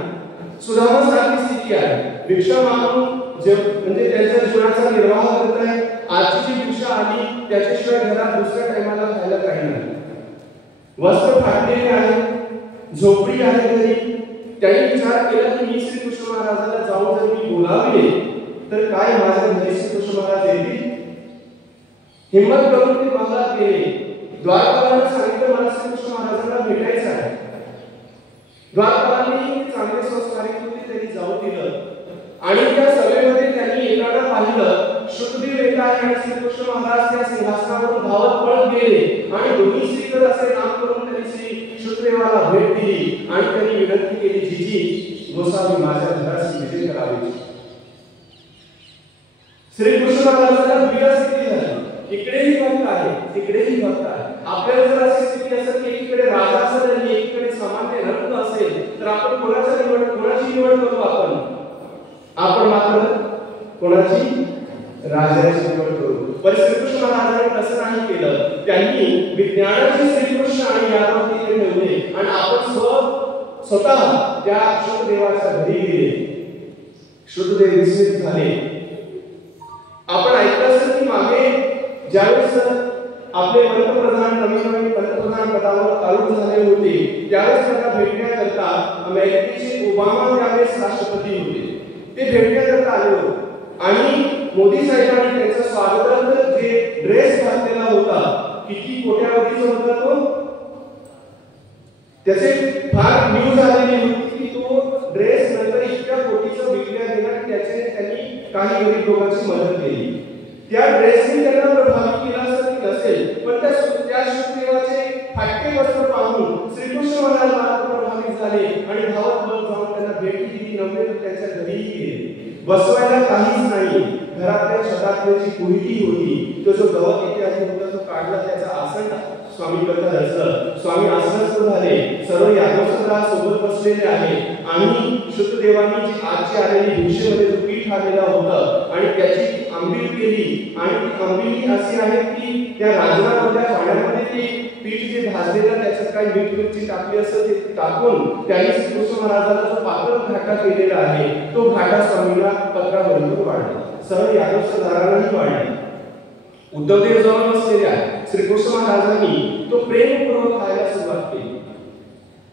सुधामासारखी स्थिती आहे, भिक्षा मागून म्हणजे त्यांच्या जीवनाचा निर्वाह करत आहे. आजची जी भिक्षा आली त्याच्याशिवाय घरात दुसऱ्या टायमाला खायला काही नाही. वस्त्र फाटलेले आहे, झोपडी आहे घरी. त्यांनी विचार केला की मी श्रीकृष्ण महाराजांना जाऊन जर मी बोलावले तर काय माझ्या घरी श्रीकृष्ण महाराज येतील. हिम्मत करून ते महाराज गेले. द्वारपालांना सांगितलं मला श्रीकृष्ण महाराजांना भेटायचं आहे. द्वारपालांनी चांगले संस्कारित होते, त्यांनी जाऊ दिलं आणि त्या सभेमध्ये त्यांनी एकाला पाहिलं शुद्धदेव येत आहे आणि श्रीकृष्ण महाराज त्या सिंहासनावरून धावत पळत गेले आणि दोन्ही श्रीकर असे नाम करून त्यांनी श्री शुद्धदेवाला भेट दिली आणि त्यांनी विनंती केली, जीजी गोसावी माझ्या घराची विजय करावी. श्रीकृष्ण महाराजांना विरस किती झाली, इकडेही भक्त आहे तिकडेही भक्त आहे. आपल्याला जर अशी स्थिती असेल की एकीकडे राजा असेल आणि एकीकडे सामान्य रंग असेल तर आपण कोणाची निवड करू? आपण मात्र कोणाची? राजाची निवड करू. पण श्रीकृष्ण महाराजांनी तसं नाही केलं. त्यांनी विज्ञानाचे श्रीकृष्ण आणि यावरती ठेवले आणि आपण स्वतः त्या शुद्धदेवाच्या घरी गेले. शुद्धदेव विस्मित झाले. आपण ऐकलं असेल की मागे ज्यावेळेस आपले पंतप्रधान नवीन पंतप्रधान पदावर आरूढ झाले होते त्यावेळेस त्यांना भेटण्याकरता अमेरिकेचे ओबामा त्यावेळेस राष्ट्रपती होते. ते भेटण्याकरता आले होते आणि मोदी साहेबांनी त्यांच्या स्वागतार्थ जे ड्रेस घातलेला होता, किती कोट्यावधीचा होता तो, त्याचे फार न्यूज आलेली होती की तो ड्रेस नंतर इतक्या कोटीचा विकला गेला की त्याचे त्यांनी काही गरीब लोकांची मदत केली. त्या ड्रेसने त्यांना प्रभावित केला असं नसेल, पण त्या शुद्धदेवाचे फाटके वस्त्र पाहून श्रीकृष्ण महाराज प्रभावित झाले आणि धावत जाऊन त्यांना भेट दिली. नव्हे त्यांच्या घरी गेले. बसवायला काहीच नाही, घरातल्या छतातली जी कुहिती होती, तो जो गवत इत्यादी होता तो काढला, त्याचा आसन स्वामी करता धरलं. स्वामी आसनस्थ झाले. सर्व यादवसुद्धा सोबत बसलेले आहे आणि शुद्धदेवांनी जी आजची आलेली भिक्षेमध्ये जो पीठ आलेला होतं आणि त्याची आंबील केली आणि ती आंबील अशी आहे की त्या राजनामधल्या पाण्यामध्ये ते पीठ जे भाजलेलं त्याच्यात काही मीठ मिरची टाकली असं ते टाकून त्यांनी श्रीकृष्ण महाराजांना जो पातळ घाटा केलेला आहे तो घाटा स्वामींना पत्रावरून वाढला. सर्व यादव सरदारांनाही वाढला. उद्धवदेव जवळ बसलेले आहे. श्रीकृष्ण महाराजांनी तो प्रेमपूर्वक खायला सुरुवात केली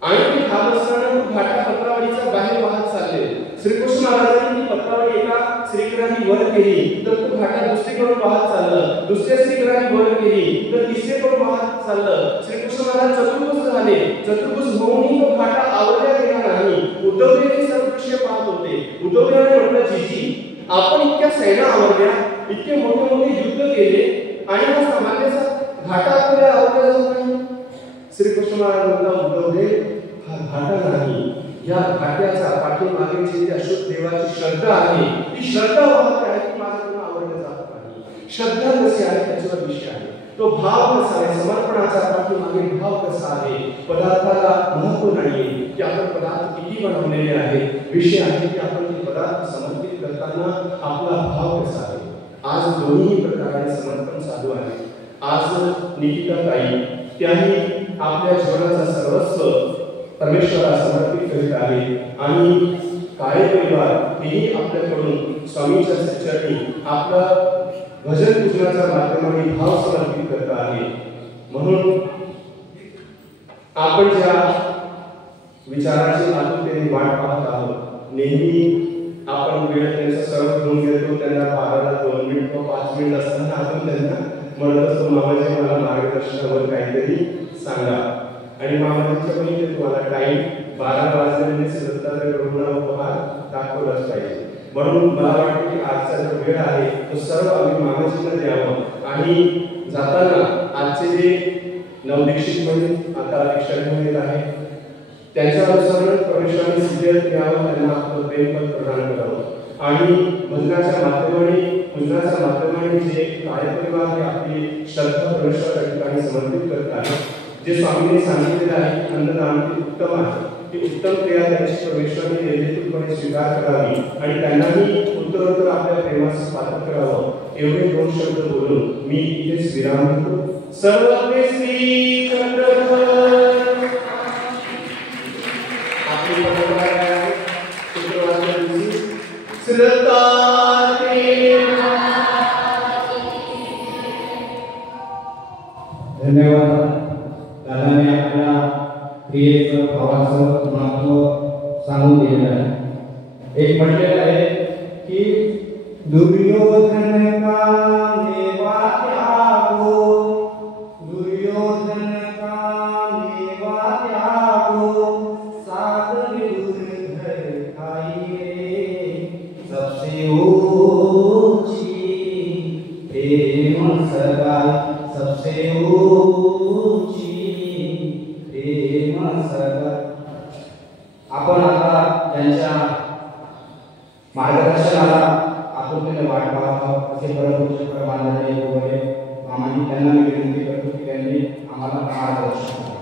आणि ते खात असताना घाटा पत्रावळीचा बाहेर वाहत चालले. श्रीकृष्ण महाराजांनी ती पत्रावळी एका श्रीकरांनी वर केली तर तो घाटा दुसरीकडून वाहत चाललं. दुसऱ्या श्रीकरांनी वर केली तर तिसरीकडून वाहत चाललं. श्रीकृष्ण महाराज चतुर्भुज झाले. चतुर्भुज होऊनही तो घाटा आवरला गेला नाही. उद्धवदेव हे सर्व दृश्य पाहत होते. उद्धवदेवाने म्हटलं, जीजी आपण इतक्या सेना आवरल्या, इतके मोठे मोठे युद्ध केले आणि हा सामान्यचा घाटा आपल्याला आवडला जात नाही. श्रीकृष्ण महाराज म्हणतात, उद्धवदेव हा घाटा नाही, या घाट्याचा पाठीमागे जी त्या शुद्ध देवाची श्रद्धा आहे ती श्रद्धा वाहत आहे की माझ्याकडून आवडलं जात नाही. श्रद्धा कशी आहे त्याच्यावर विषय आहे. तो भाव कसा आहे, समर्पणाचा पाठीमागे भाव कसा आहे. पदार्थाला महत्व नाहीये की आपण पदार्थ किती बनवलेले आहेत, विषय आहे की आपण ते पदार्थ समर्पित करताना आपला भाव कसा आहे. आज दोन्ही प्रकारे समर्पण चालू आहे. आज निकिता ताई त्याही आपल्या जीवनाचा सर्वस्व परमेश्वराला समर्पित करीत आहे आणि काळे परिवार हेही आपल्याकडून स्वामीच्या चरणी आपला भजन पूजनाच्या माध्यमाने भाव समर्पित करत आहे. म्हणून आपण ज्या विचाराची आतुरतेने वाट पाहत आहोत, नेहमी आपण वेळ त्यांचा सर्व घेऊन घेतो, त्यांना 12ला 2 मिनिट व 5 मिनिट असताना आपण त्यांना म्हणत असतो, मामाजी मला मार्गदर्शनावर काहीतरी सांगा. आणि मामाजीच्या पहिले तुम्हाला टाइम 12 वाजल्याने दत्तात्रय प्रभूंना उपहार दाखवलाच पाहिजे. म्हणून मला वाटतं की आजचा जो वेळ आहे तो सर्व आम्ही मामाजींना द्यावा आणि जाताना आजचे जे नवदीक्षित म्हणून आता दीक्षाभूमी येत आहे त्यांच्या अनुसार परमेश्वराने सिद्ध द्यावं, त्यांना आपलं प्रेमपद प्रदान करावं आणि भजनाच्या माध्यमाने पूजनाच्या माध्यमाने जे कार्यपरिवार हे आपली श्रद्धा परमेश्वराच्या ठिकाणी समर्पित करत आहे, जे स्वामींनी सांगितलेलं आहे की अन्नदान ते उत्तम आहे, ती उत्तम क्रिया त्यांची परमेश्वराने निर्देशितपणे स्वीकार करावी आणि त्यांनाही उत्तरोत्तर आपल्या प्रेमाचं पात्र करावं. एवढे 2 शब्द बोलून मी इथेच विराम घेतो. सर्व श्री आपली परंपरा काय आहे, शुक्रवारच्या दिवशी धन्यवाद. दादाने आपल्या क्रियेचं भावाचं महत्व सांगून दिलेलं आहे. एक म्हटलेलं आहे की दुर्योधन का नेवा त्यागो, दुर्योधन का नेवा त्यागो, सागर दुर्धर खाई रे सबसे ऊंची आपण आता त्यांच्या मार्गदर्शनाला आतुरतेने वाट पाहतो असे परमपूज्य परमानंद गोरे मामांनी त्यांना मी विनंती करतो की त्यांनी आम्हाला मार्गदर्शन करावे.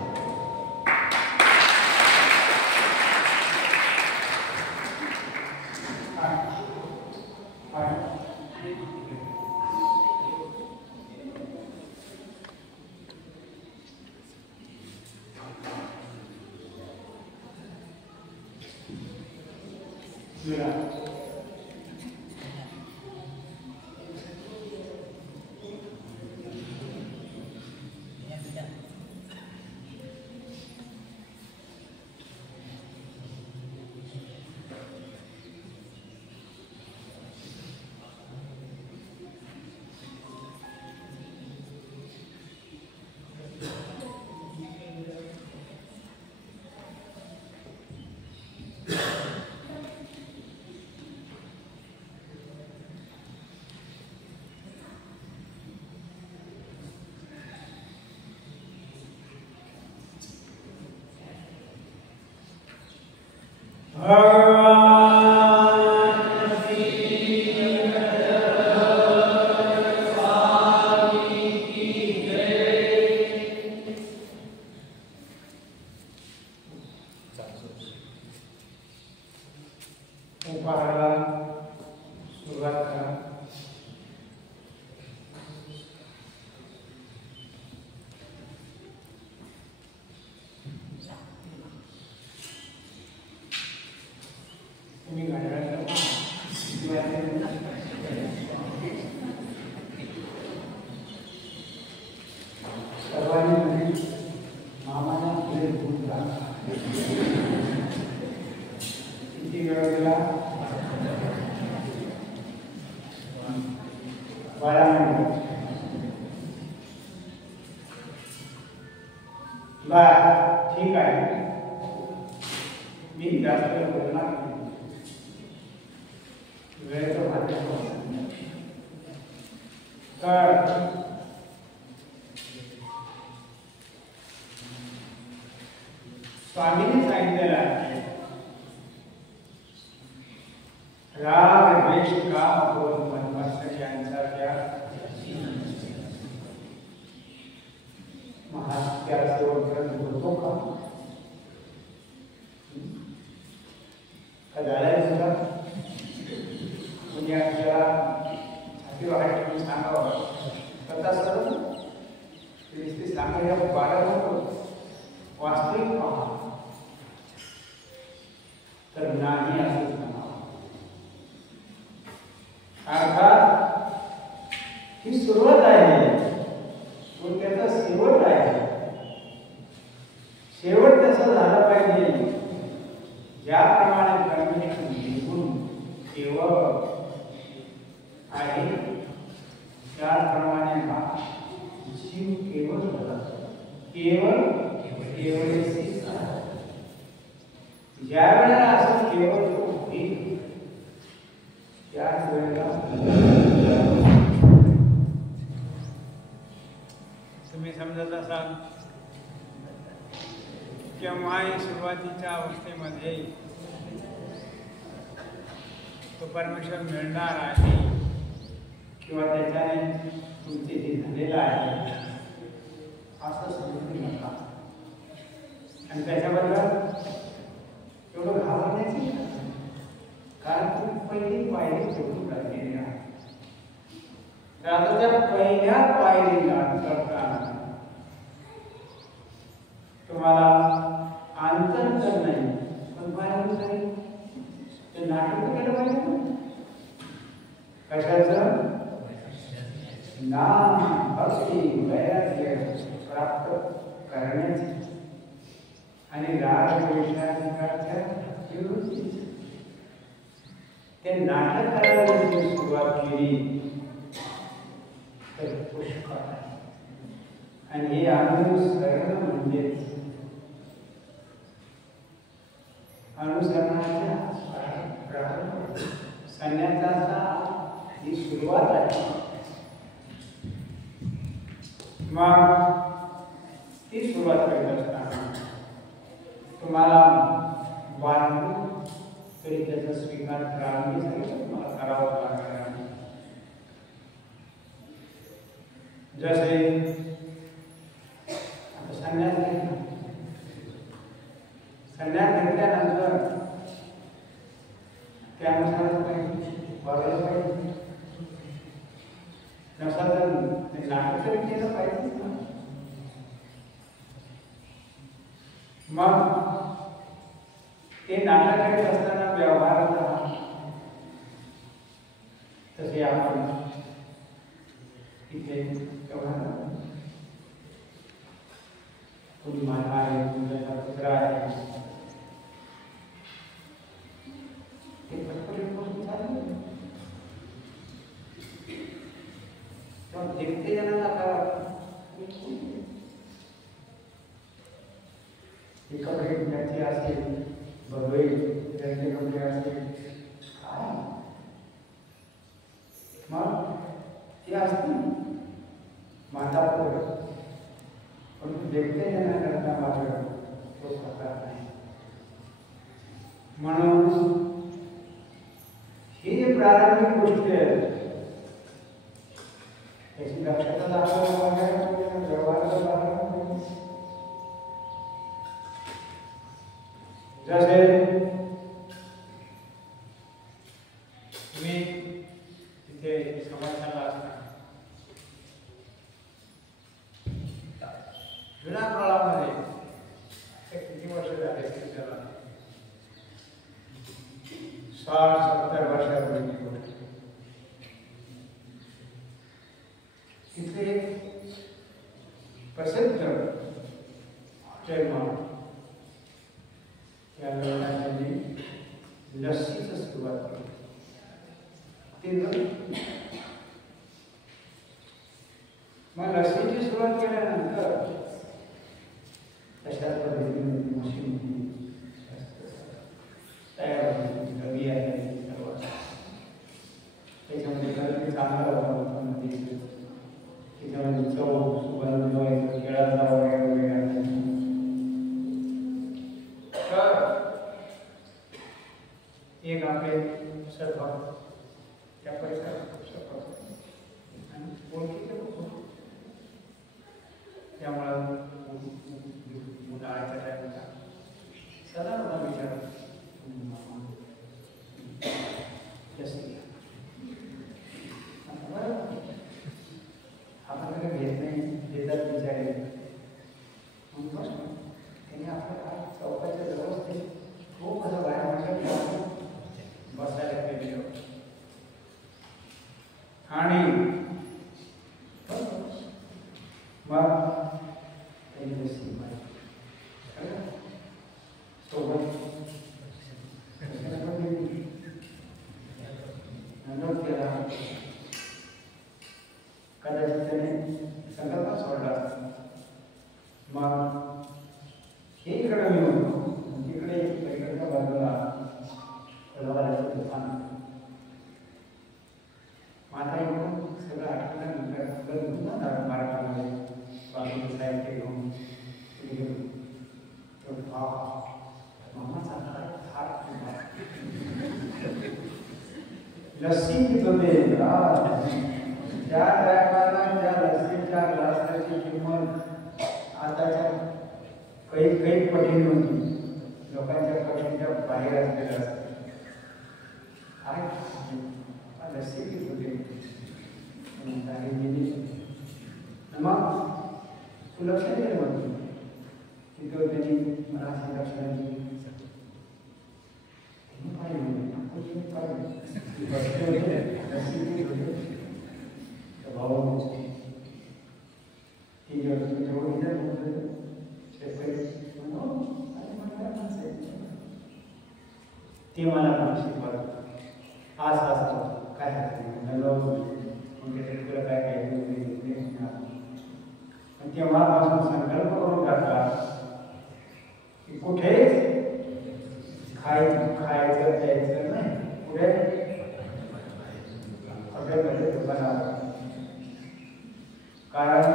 ठीक आहे, मी जास्त बोलणार नाही. वेळेचं भाग्य तर स्वामीने सांगितलेलं आहे, राग द्वेष काम क्रोध मत्सर यांसारख्या महात्याचे वर्णन होतो का? झालंय सुद्धा कुणी आपल्याला छाती वाढ सांगावं कथा सर्व ती सांगायला बाळगतो वास्तविक पहा तर नाही असं सांगावं. अर्थात ही सुरुवात आहे, तो त्याचा शेवट आहे. शेवट तसा झाला पाहिजे ज्याप्रमाणे परमेश्वर निघून केवळ आहे त्याप्रमाणे हा जीव केवळ झाला, केवळ केवळेच आहे. ज्या वेळेला असं केवळ तो होईल त्याच वेळेला तुम्ही समजत असाल केव्हाही सुरुवातीच्या अवस्थेमध्ये तो परमेश्वर मिळणार आहे किंवा त्याच्याने तुमचे जे झालेलं आहे असं समजू नका. आणि त्याच्याबद्दल एवढं घाबरण्याची कारण तुम्ही पहिली पायरी सोडून राहिलेली आहे. तर आता त्या पहिल्या पायरीला करताना तुम्हाला अंतर तर नाही पण बाहेर जाईल ते नाटक केलं पाहिजे. कशाचं? नाम भक्ती वैराग्य प्राप्त करण्याची आणि राग द्वेषाधिकारच्या निवृत्तीची. ते नाटक करायला जर सुरुवात केली तर पुष्कळ आणि हे अनुसरण म्हणजेच अनुसरणाच्या संन्यासाचा ही सुरुवात आहे. मग ती सुरुवात करत असताना तुम्हाला बांधून तरी त्याचा स्वीकार करा. मी सांगितलं तुम्हाला करावं लागणार. जसे आता संन्यास घेतला, संन्यास घेतल्यानंतर त्यानुसार पाहिजे वागायला पाहिजे. नसाल तर नाटक तरी केलं पाहिजे. मग ते नाटक करीत असताना व्यवहारात तसे आपण तिथे व्यवहार कोणी माता आहे, तुमचा पुत्र आहे, ते पटपट चालू देखते जणांना कपडे घ्यायचे असेल, बघे त्यांचे कपडे असतील काय मग ते असतील माता पुत्र, पण देखते येण्याकरता मात्र तो प्रकार नाही. म्हणून ही प्रारंभिक गोष्टी आहे त्याची दक्षता दाखवायला व्यवहाराला दाखवायला. जसे मी तिथे समाजाला असताना जुन्या काळामध्ये किती वर्ष झाले त्याला 60-70 वर्षापूर्वी तिथे प्रसिद्ध हॉटेल त्या लोकांनी लस्सीची सुरुवात केली. मग लस्सीची सुरुवात केल्यानंतर तशाच पद्धतीने मशीन तयार होती, डबी आहे सर्व. त्याच्यामध्ये गरमी चांगला होता, त्याच्यामध्ये चव सुगंध केळाचा वगैरे एक आपले सर्व त्या परिसरात आणि ओळखीचे त्यामुळं उन्हाळ्याच्या टायमाला सदा मला विचार आपण काही घेत नाही देतात विचारले त्यांनी आपल्या चौकाच्या व्यवस्थेत खूप असं बाहेर बसायला केले आणि मग त्यांनी सोबत नंतर केला. कदाचित त्याने संकल्प सोडला. मग हे इकडे मी होतो, तिकडे इकडच्या बाजूला दुकान माता येऊन सगळं आठवल्यानंतर मार्गामध्ये बाजूला साहित्य घेऊन लस्सी पित होते. त्या टायमाला त्या लस्सीच्या ग्लासाची किंमत आताच्या काही पटीने होती. लोकांच्या पटीच्या बाहेर असलेल्या असते. लस्सी पित होते. मग तू लक्ष दिलं म्हणतो तिथं त्यांनी मला असे लक्ष दिलं ते मला शिकवलं आज असं काय तेव्हापासून संकल्प करून टाकला की कुठेच खायचं द्यायचं नाही. पुढे हॉटेलमध्ये दुकानावर कारण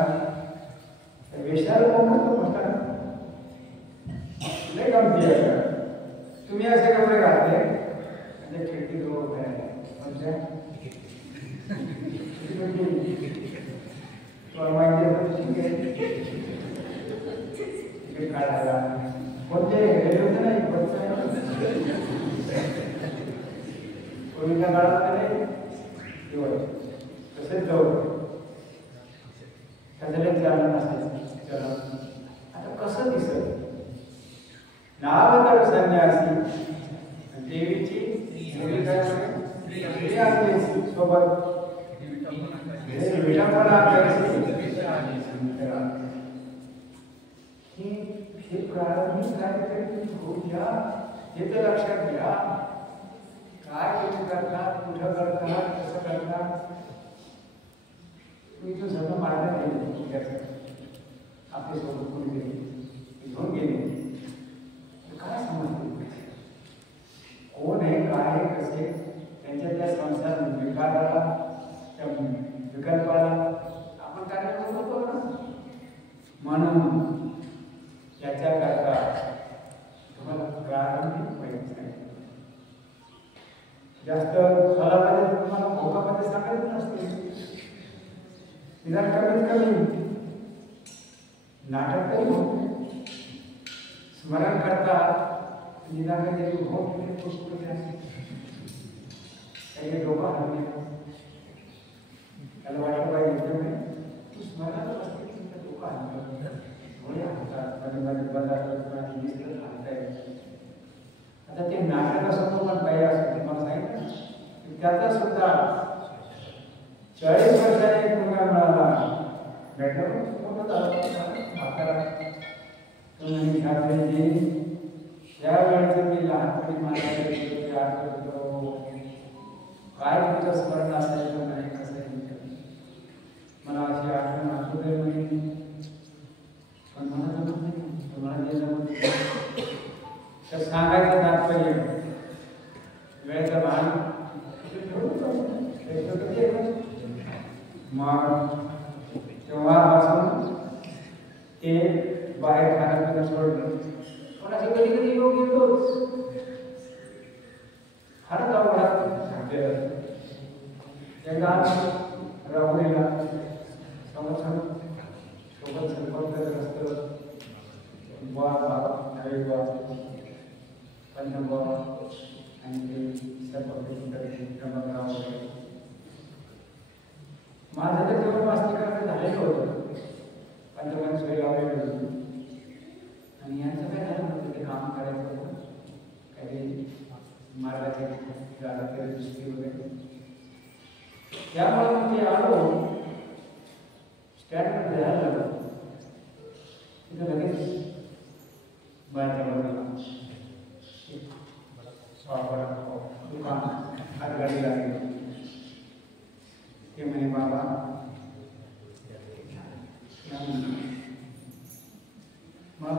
विशाल म्हणतात लय गमती आहे. तुम्ही असे कपडे घातले म्हणजे खिडकी जवळ उभे आहे म्हणजे काढायला कोणते रेल्वेचं नाही कोणत्या काळात नाही तसेच जवळ त्याचं चाललं नसायचं. आता कसं दिसत नाव तर संन्यासी देवीची सोबत हे प्रारंभिक काहीतरी होऊ द्या हे तर लक्षात घ्या. काय तुम्ही करतात, कुठं करतात, कसं करतात, तुम्ही तो सगळं मार्ग गेले आपले सोबत कोणी गेले घेऊन गेले काय समजते कोण आहे काय आहे कसे त्यांच्या त्या संसार विकाराला त्या विकल्पाला आपण कार्यक्रम होतो ना. म्हणून याच्याकरता तुम्हाला प्रारंभिक माहिती नाही. जास्त फलामध्ये तुम्हाला भोगामध्ये सांगत नसते. निदान कमीत कमी नाटक तरी स्मरण करतात. निदान काही भोग काही लोक हरले त्याला वाटलं पाहिजे तू स्मरण असते तुमच्या लोक हरतात गोळ्या होतात मध्ये मध्ये बदलतात दिसत राहत. आता ते नाटक असं पण काही असं तुम्हाला सांगितलं त्याचा सुद्धा 40 वर्षाने एक मुलगा मिळाला भेटलो त्यावेळेचं मी लहानपणी मला आठवतो काय तुमचं स्मरण असायचं नाही कसं मला अशी आठवण आठवते नाही पण मला जमत नाही तुम्हाला जे जमत तर सांगायचं तात्पर्य वेळेचं भान मग तेव्हापासून ते बाहेर खाण्यापिणं सोडलं. पण असं कधी कधी लोक येतोच फारच अवघड एकदा राहुरीला सोबत संपर्क असतं पंचगोवा आणि ते माझं तर तेवढं वास्तविक झालेलं होतं. पंचगोवा सोय लावलेली होती आणि यांचं काय झालं होतं ते काम करायचं होतं काही मार्गाचे गाड्या दुसरी वगैरे. त्यामुळे मग ते आलो स्टँडवर जायला लागलो तिथं लगेच बाहेरच्या बाजूला दुकान हातगाडी लागली. ते म्हणे बाबा मग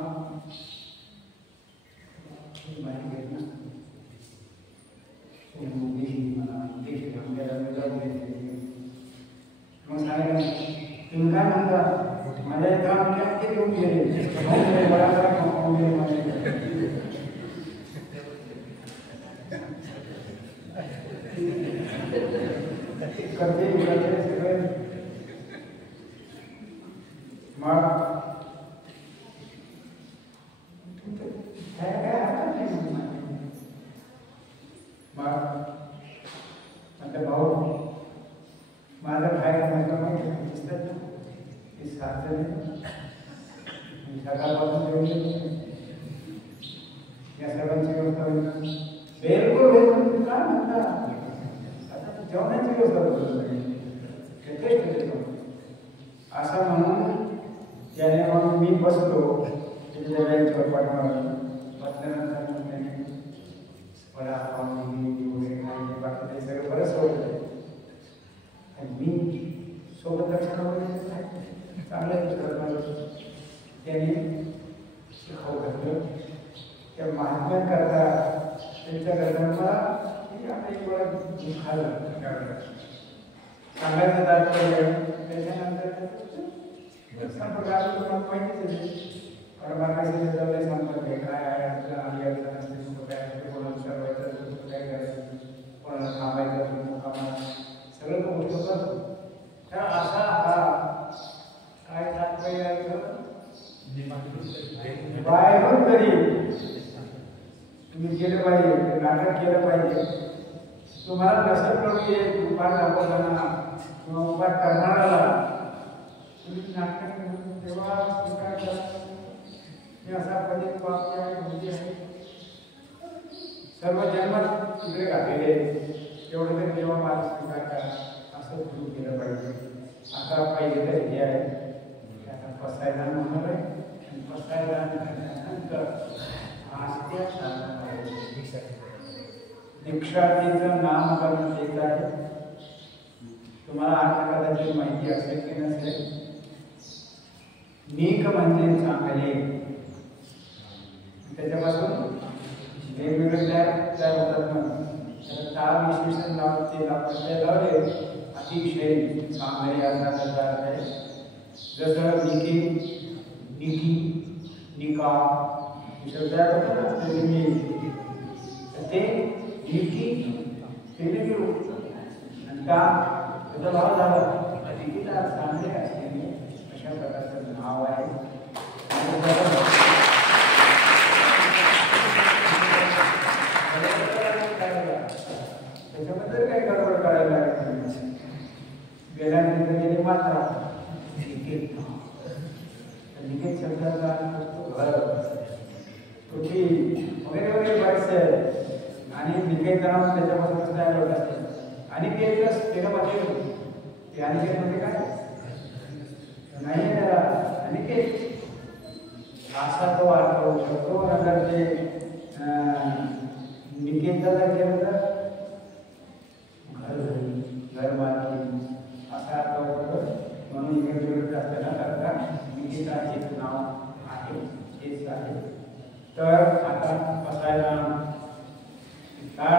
बाहेर घेत नसतं मग सांगायला तुम्ही काय म्हणता माझ्या काम ते घेऊन गेले बराबर करते सगळे. मग म्हटलं भाऊ माझं काय करायचं दिसतात ना ते साधन सकाळपासून जेवण या सर्वांची व्यवस्था होईल बिलकुल होईल. काय म्हणता आता जेवणाची व्यवस्था असं म्हणून त्याने मग मी बसलो त्याच्या पाठवणार बसल्यानंतर त्याने वडापाव वगैरे खायचे बाकी ते सगळं बरंच होतं. मी सोबत लक्षात चांगलं त्यांनी खाऊ घातलं. त्या महात्म्यांकरता त्यांच्याकरता मला खाल्लं सांगायचं तात्पर्य. त्याच्यानंतर संपर्क तुम्हाला माहितीच आहे परमाकाशी संपर्क काय आहे तुम्ही केलं पाहिजे, नाटक केलं पाहिजे. तुम्हाला कसं कळू येईल उपाट दाखवताना किंवा उपाट करणाऱ्याला तुम्ही नाटक तेव्हा स्वीकार करा. मी असा पदे वाक्य आहे म्हणजे आहे सर्व जन्मात तिकडे घातलेले तेवढं तरी तेव्हा मला स्वीकार करा असं सुरू केलं पाहिजे. आता पहिले तर हे आहे आता पसायला म्हणणार आहे आणि पसायला नंतर आस्त्या सांगणार आहे. दीक्षार्थीचं नामकरण येत आहे. तुम्हाला आता कदाचित माहिती असेल की नसेल. नीक म्हणजे चांगले, त्याच्यापासून वेगवेगळे तयार होतात म्हणून त्या विशेषण लावते लावले अतिशय चांगले असा आहे. जसं निकी निकी निका शब्द होतो ना ते निकी ते त्याचा भाव झाला निकीला चांगले असलेले अशा प्रकारचं नाव आहे. त्याच्याबद्दल काही गडबड करायला लागेल. गेल्यानंतर गेले मात्रा निकेत निकेत शब्दाचा घर तुझी वगैरे वगैरे बरेचसे आणि निकेत नाव त्याच्यापासून तयार होत असते. आणि ते प्लस तेरामध्ये ते अनिकेत म्हणजे काय नाही त्याला अनिकेत असा तो अर्थ होऊ शकतो. नंतर ते निकेतला जर केलं तर घर बांधली असा अर्थ होतो. म्हणून इकडे जोडत असताना करता निकेता हे नाव आहे हेच आहे. तर आता बसायला काळ